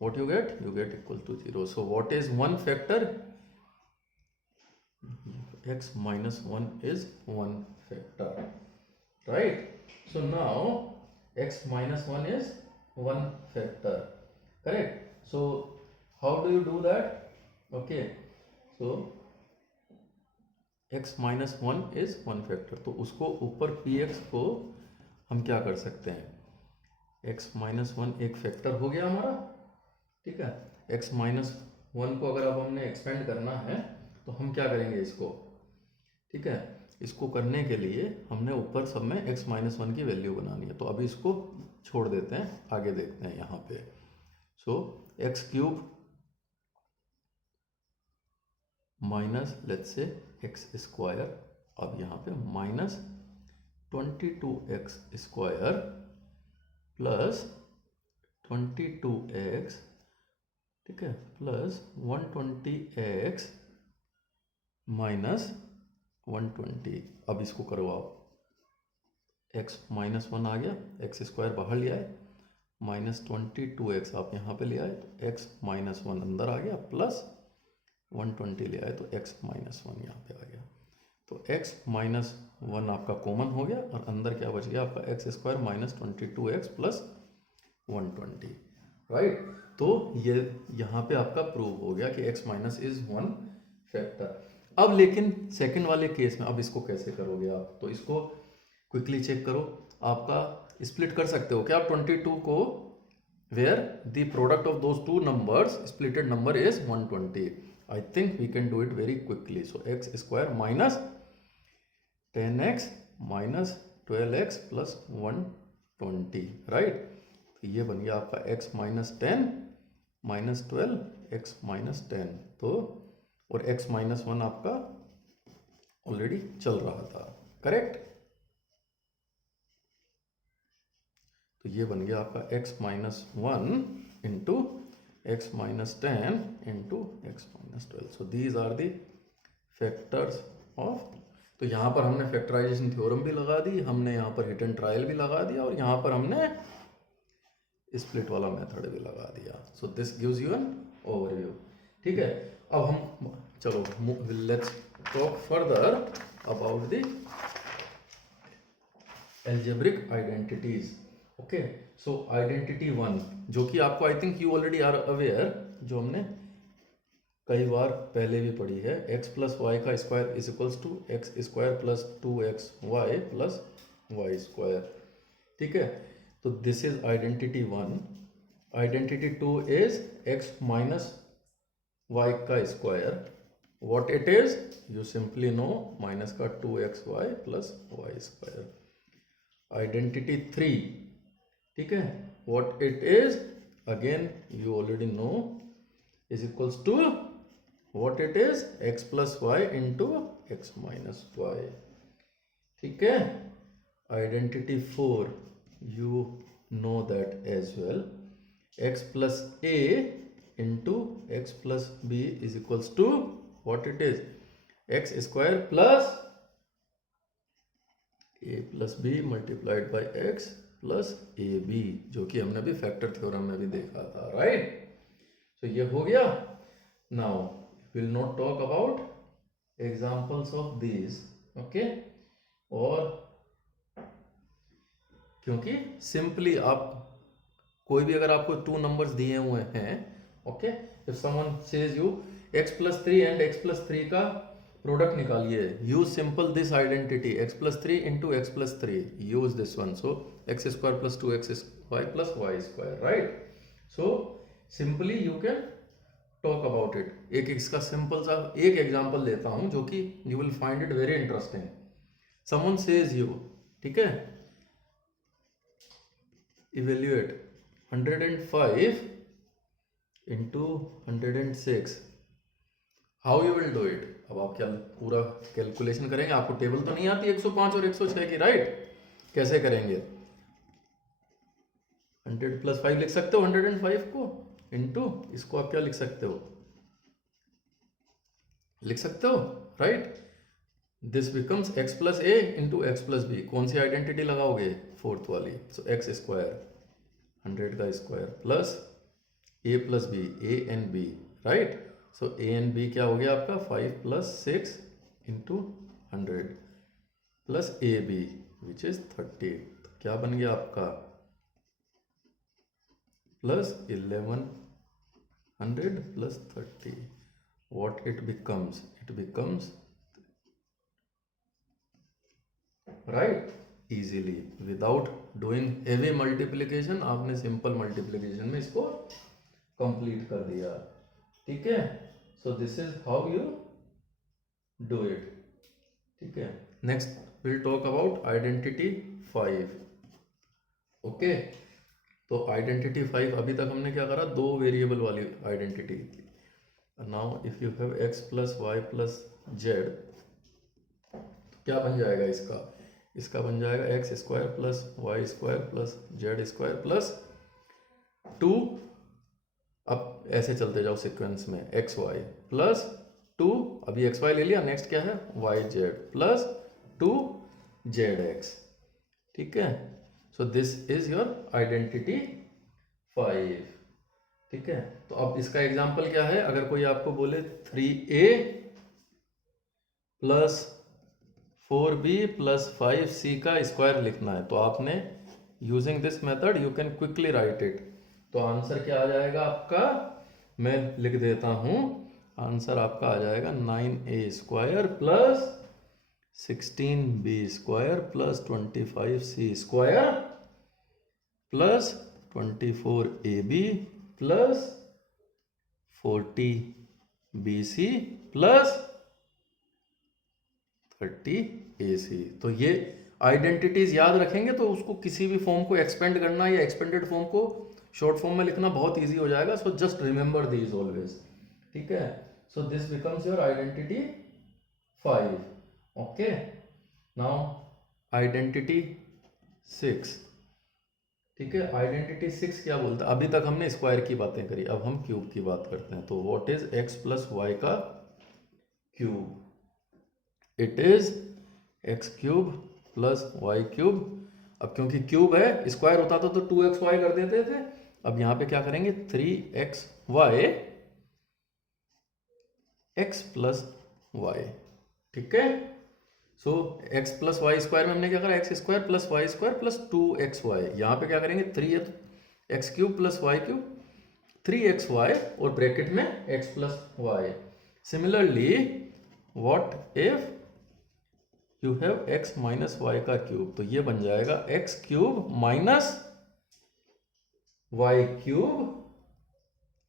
What you get? You get equal to 0. So what is one factor? X minus 1 is one factor. Right? So now x minus 1 is one factor. Correct? So how do you do that? Okay. So x minus 1 is one factor. तो उसको ऊपर px को हम क्या कर सकते हैं, x minus 1 एक फैक्टर हो गया हमारा. ठीक है. x minus 1 को अगर अब हमने एक्सपेंड करना है तो हम क्या करेंगे इसको. ठीक है. इसको करने के लिए हमने ऊपर सब में x minus 1 की वैल्यू बनानी है. तो अभी इसको छोड़ देते हैं, आगे देखते हैं यहाँ पे. सो x cube minus let's say x square, अब यहाँ पे minus 22x square plus 22x, ठीक है, प्लस 120x माइनस 120. अब इसको करो आप, x माइनस 1 आ गया, एक्स स्क्वायर बाहर लिया है, माइनस 22x आप यहाँ पे ले आए तो x माइनस 1 अंदर आ गया, प्लस 120 ले आए तो x माइनस 1 यहाँ पे आ गया. तो x माइनस 1 आपका कॉमन हो गया और अंदर क्या बच गया आपका x square minus 22x plus 120. Right. तो ये यहाँ पे आपका प्रूव हो गया कि x minus is one factor. अब लेकिन सेकंड वाले केस में अब इसको कैसे करोगे आप, तो इसको क्विकली चेक करो. आपका स्प्लिट कर सकते हो क्या आप 22 को, where the product of those two numbers splitted number is 120. I think we can do it very quickly. So x square minus 10x minus 12x plus 120, right. तो ये बन गया आपका x minus 10 minus 12 x minus 10, तो और x minus 1 आपका already चल रहा था, करेक्ट। तो ये बन गया आपका x minus 1 into x minus 10 into x minus 12। So these are the factors of, तो यहाँ पर हमने फैक्टराइजेशन थ्योरम भी लगा दी, हमने यहाँ पर हिट एंड ट्रायल भी लगा दिया, और यहाँ पर हमने स्प्लिट वाला मेथड भी लगा दिया। So this gives you an overview, ठीक है। अब हम चलो let's talk further about the algebraic identities. Okay, so identity 1 जो कि आपको I think you already are aware, जो हमने कई बार पहले भी पढ़ी है, x प्लस वाई का square is equals to x square plus 2xy plus y square, ठीक है। तो this is identity 1। Identity 2 is x minus y का square, what it is you simply know, minus का 2xy plus y square. Identity 3, ठीक है, what it is again you already know, is equals to what it is x plus y into x minus y, ठीक है। Identity 4 you know that as well, x plus a into x plus b is equals to what it is x square plus a plus b multiplied by x plus ab, जो कि हमने भी factor theorem में भी देखा था, right. तो ये हो गया। Now will not talk about examples of these, okay, और क्योंकि सिंपली आप कोई भी अगर आपको 2 नंबर्स दिए हुए हैं, okay, if someone says you x plus 3 and x plus 3 का प्रोडक्ट निकालिए, use simple this identity x plus 3 into x plus 3, use this one, so x square plus 2xy plus y square, right. So simply you can talk about it. एक इसका simple सा एक example लेता हूं जो कि you will find it very interesting. Someone says you, ठीक है, evaluate 105 into 106, how you will do it. अब आप क्या पूरा कैलकुलेशन करेंगे, आपको टेबल तो नहीं आती 105 और 106 की, राइट। कैसे करेंगे, 100 प्लस 5 लिख सकते हो 105 को, इंटू इसको आप क्या लिख सकते हो, लिख सकते हो, right. This becomes x plus a into x plus b, कौन सी आइडेंटिटी लगाओगे, फोर्थ वाली, सो एक्स स्क्वायर 100 का square plus a plus b, a and b, right. So a and b क्या हो गया आपका 5 plus 6 into 100 plus a b which is 30, तो क्या बन गया आपका plus 1100 plus 30, what it becomes right easily without doing heavy multiplication, आपने सिंपल मल्टीप्लिकेशन में इसको कंप्लीट कर दिया, ठीक है। So this is how you do it, ठीक है। Next will talk about identity 5, okay. तो आइडेंटिटी 5 अभी तक हमने क्या करा, 2 वेरिएबल वाली आइडेंटिटी थी। Now if you have x plus y plus z, क्या बन जाएगा इसका बन जाएगा x square plus y square plus z square plus 2, अब ऐसे चलते जाओ सीक्वेंस में, एक्स वाई प्लस 2, अभी एक्स वाई ले लिया, नेक्स्ट क्या है y z plus 2 z x, ठीक है। So this is your identity 5, ठीक है। तो अब इसका एग्जाम्पल क्या है, अगर कोई आपको बोले 3a plus 4b plus 5c का स्क्वायर लिखना है, तो आपने using this method you can quickly right it. तो आंसर क्या आ जाएगा आपका, मैं लिख देता हूं, आंसर आपका आ जाएगा 9a square plus 16b square plus 25c square plus 24ab plus 40bc plus 30AC। तो ये आइडेंटिटीज याद रखेंगे तो उसको किसी भी फॉर्म को एक्सपेंड करना या एक्सपेंडेड फॉर्म को शॉर्ट फॉर्म में लिखना बहुत इजी हो जाएगा। So just remember these always, ठीक है। So this becomes your identity 5। Okay, now identity 6, ठीक है। आइडेंटिटी 6 क्या बोलता है? अभी तक हमने स्क्वायर की बातें करी, अब हम क्यूब की बात करते हैं। तो what is x plus Y का cube? It is x cube plus Y cube. अब क्योंकि क्यूब है, स्क्वायर होता था तो 2xy कर देते थे। अब यहां पे क्या करेंगे? 3xy x प्लस वाई, ठीक है। So x plus y square में हमने क्या करा? X square plus y square plus 2xy। यहां पे क्या करेंगे? 3 है तो x cube plus Y cube 3xy और ब्रैकेट में x plus y. Similarly what if you have x minus y का क्यूब? तो ये बन जाएगा x cube minus y cube,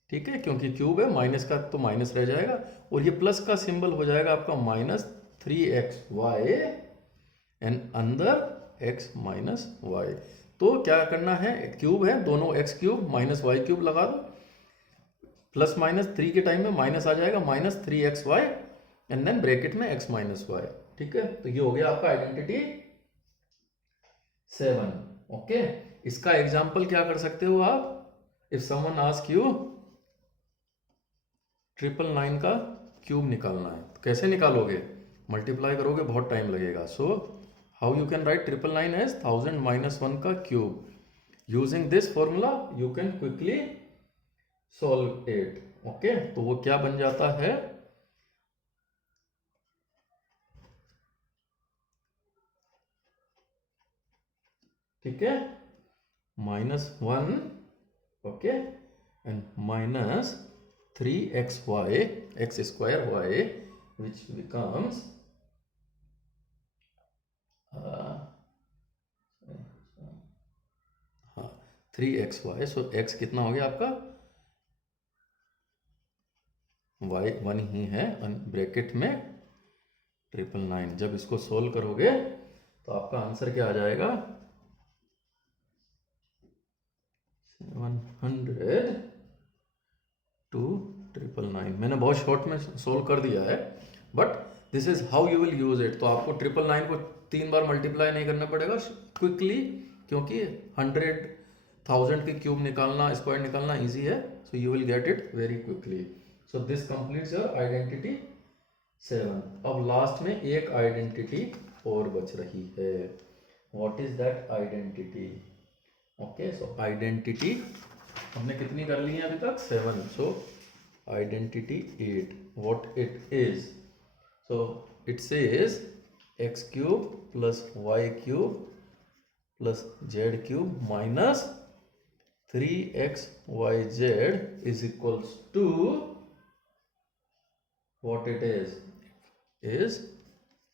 ठीक है। क्योंकि क्यूब है, माइनस का तो माइनस रह जाएगा और ये प्लस का सिंबल हो जाएगा आपका माइनस 3xy एंड अंदर x माइनस वाई। तो क्या करना है? क्यूब है, दोनों x cube minus y cube लगा दो, प्लस माइनस 3 के टाइम में माइनस आ जाएगा, minus 3xy and then bracket में x माइनस वाई, ठीक है। तो ये हो गया आपका आइडेंटिटी 7। ओके, इसका एग्जाम्पल क्या कर सकते हो आप? इफ समवन आस्क यू 999 का क्यूब निकालना है, तो कैसे निकालोगे? मल्टीप्लाई करोगे, बहुत टाइम लगेगा। So how you can write 999 as 1000 minus 1 का cube? Using this formula you can quickly solve it. Okay, तो वो क्या बन जाता है? ठीक है, -1, okay, and minus 3xy x square y which becomes हाँ 3xy। सो x कितना हो गया आपका? y 1 ही है, ब्रैकेट में 999। जब इसको सोल्व करोगे तो आपका आंसर क्या आ जाएगा? 700 टू 999। मैंने बहुत शॉर्ट में सोल्व कर दिया है, but this is how you will use it. तो आपको 999 को 3 बार मल्टीप्लाई नहीं करना पड़ेगा क्विकली, क्योंकि 100,000 के क्यूब निकालना, स्क्वायर निकालना इजी है। So you will get it very quickly. So this completes your identity 7। अब लास्ट में एक आइडेंटिटी और बच रही है। What is that identity? Okay, so identity हमने कितनी कर ली है अभी तक? 7। So identity 8, what it is? So it says x cube plus Y cube plus z cube minus 3xyz is equals to what it is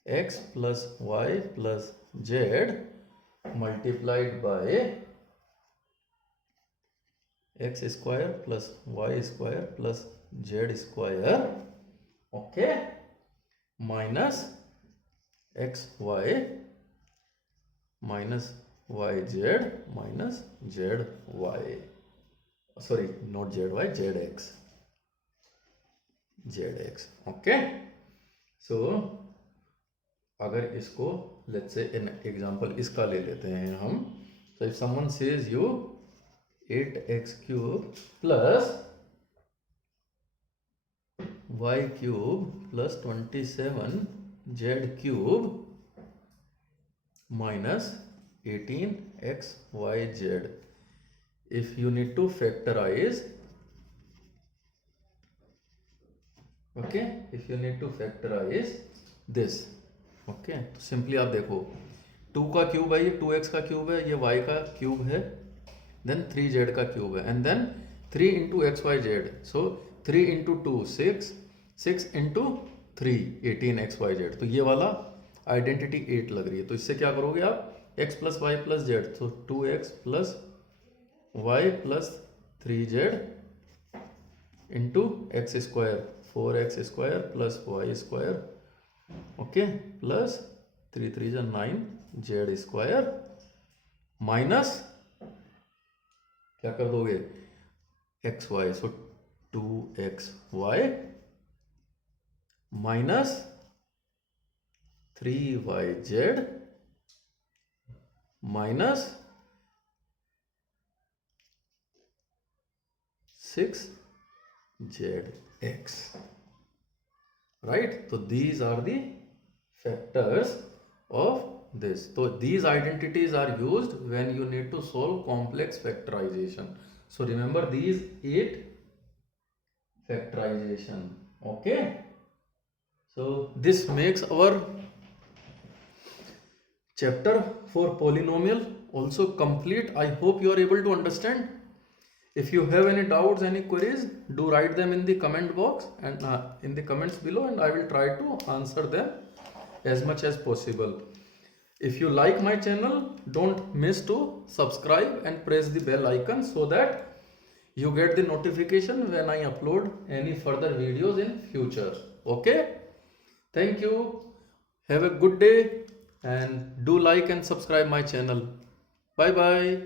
x plus y plus z multiplied by x square plus y square plus z square, okay, minus xy minus yz minus zy, sorry, not zy, zx, okay. So अगर इसको let's say in example इसका ले लेते हैं हम। So if someone says you 8x cube plus y cube plus 27z cube minus 18xyz, if you need to factorise, okay, if you need to factorise this, okay, तो simply आप देखो 2 का cube है, ये 2x का cube है, ये y का क्यूब है, देन 3z का क्यूब है, and then 3 into xyz। So 3 into 2 6, 6 into 3 18xyz। तो ये वाला आइडेंटिटी 8 लग रही है। तो इससे क्या करोगे आप? x plus y plus z, तो 2x plus y plus 3z into x square 4x square plus y square Okay, plus 3 3 is 9 z square minus क्या कर दोगे x Y, so 2xy minus 3yz minus 6zx, right? So these are the factors of this. So these identities are used when you need to solve complex factorization. So remember these 8 factorization. Okay, so this makes our chapter for polynomial also complete. I hope you are able to understand. If you have any doubts, any queries, do write them in the comment box and in the comments below, and I will try to answer them as much as possible. If you like my channel, don't miss to subscribe and press the bell icon so that you get the notification when I upload any further videos in future. Okay, thank you, have a good day, and do like and subscribe my channel. Bye bye.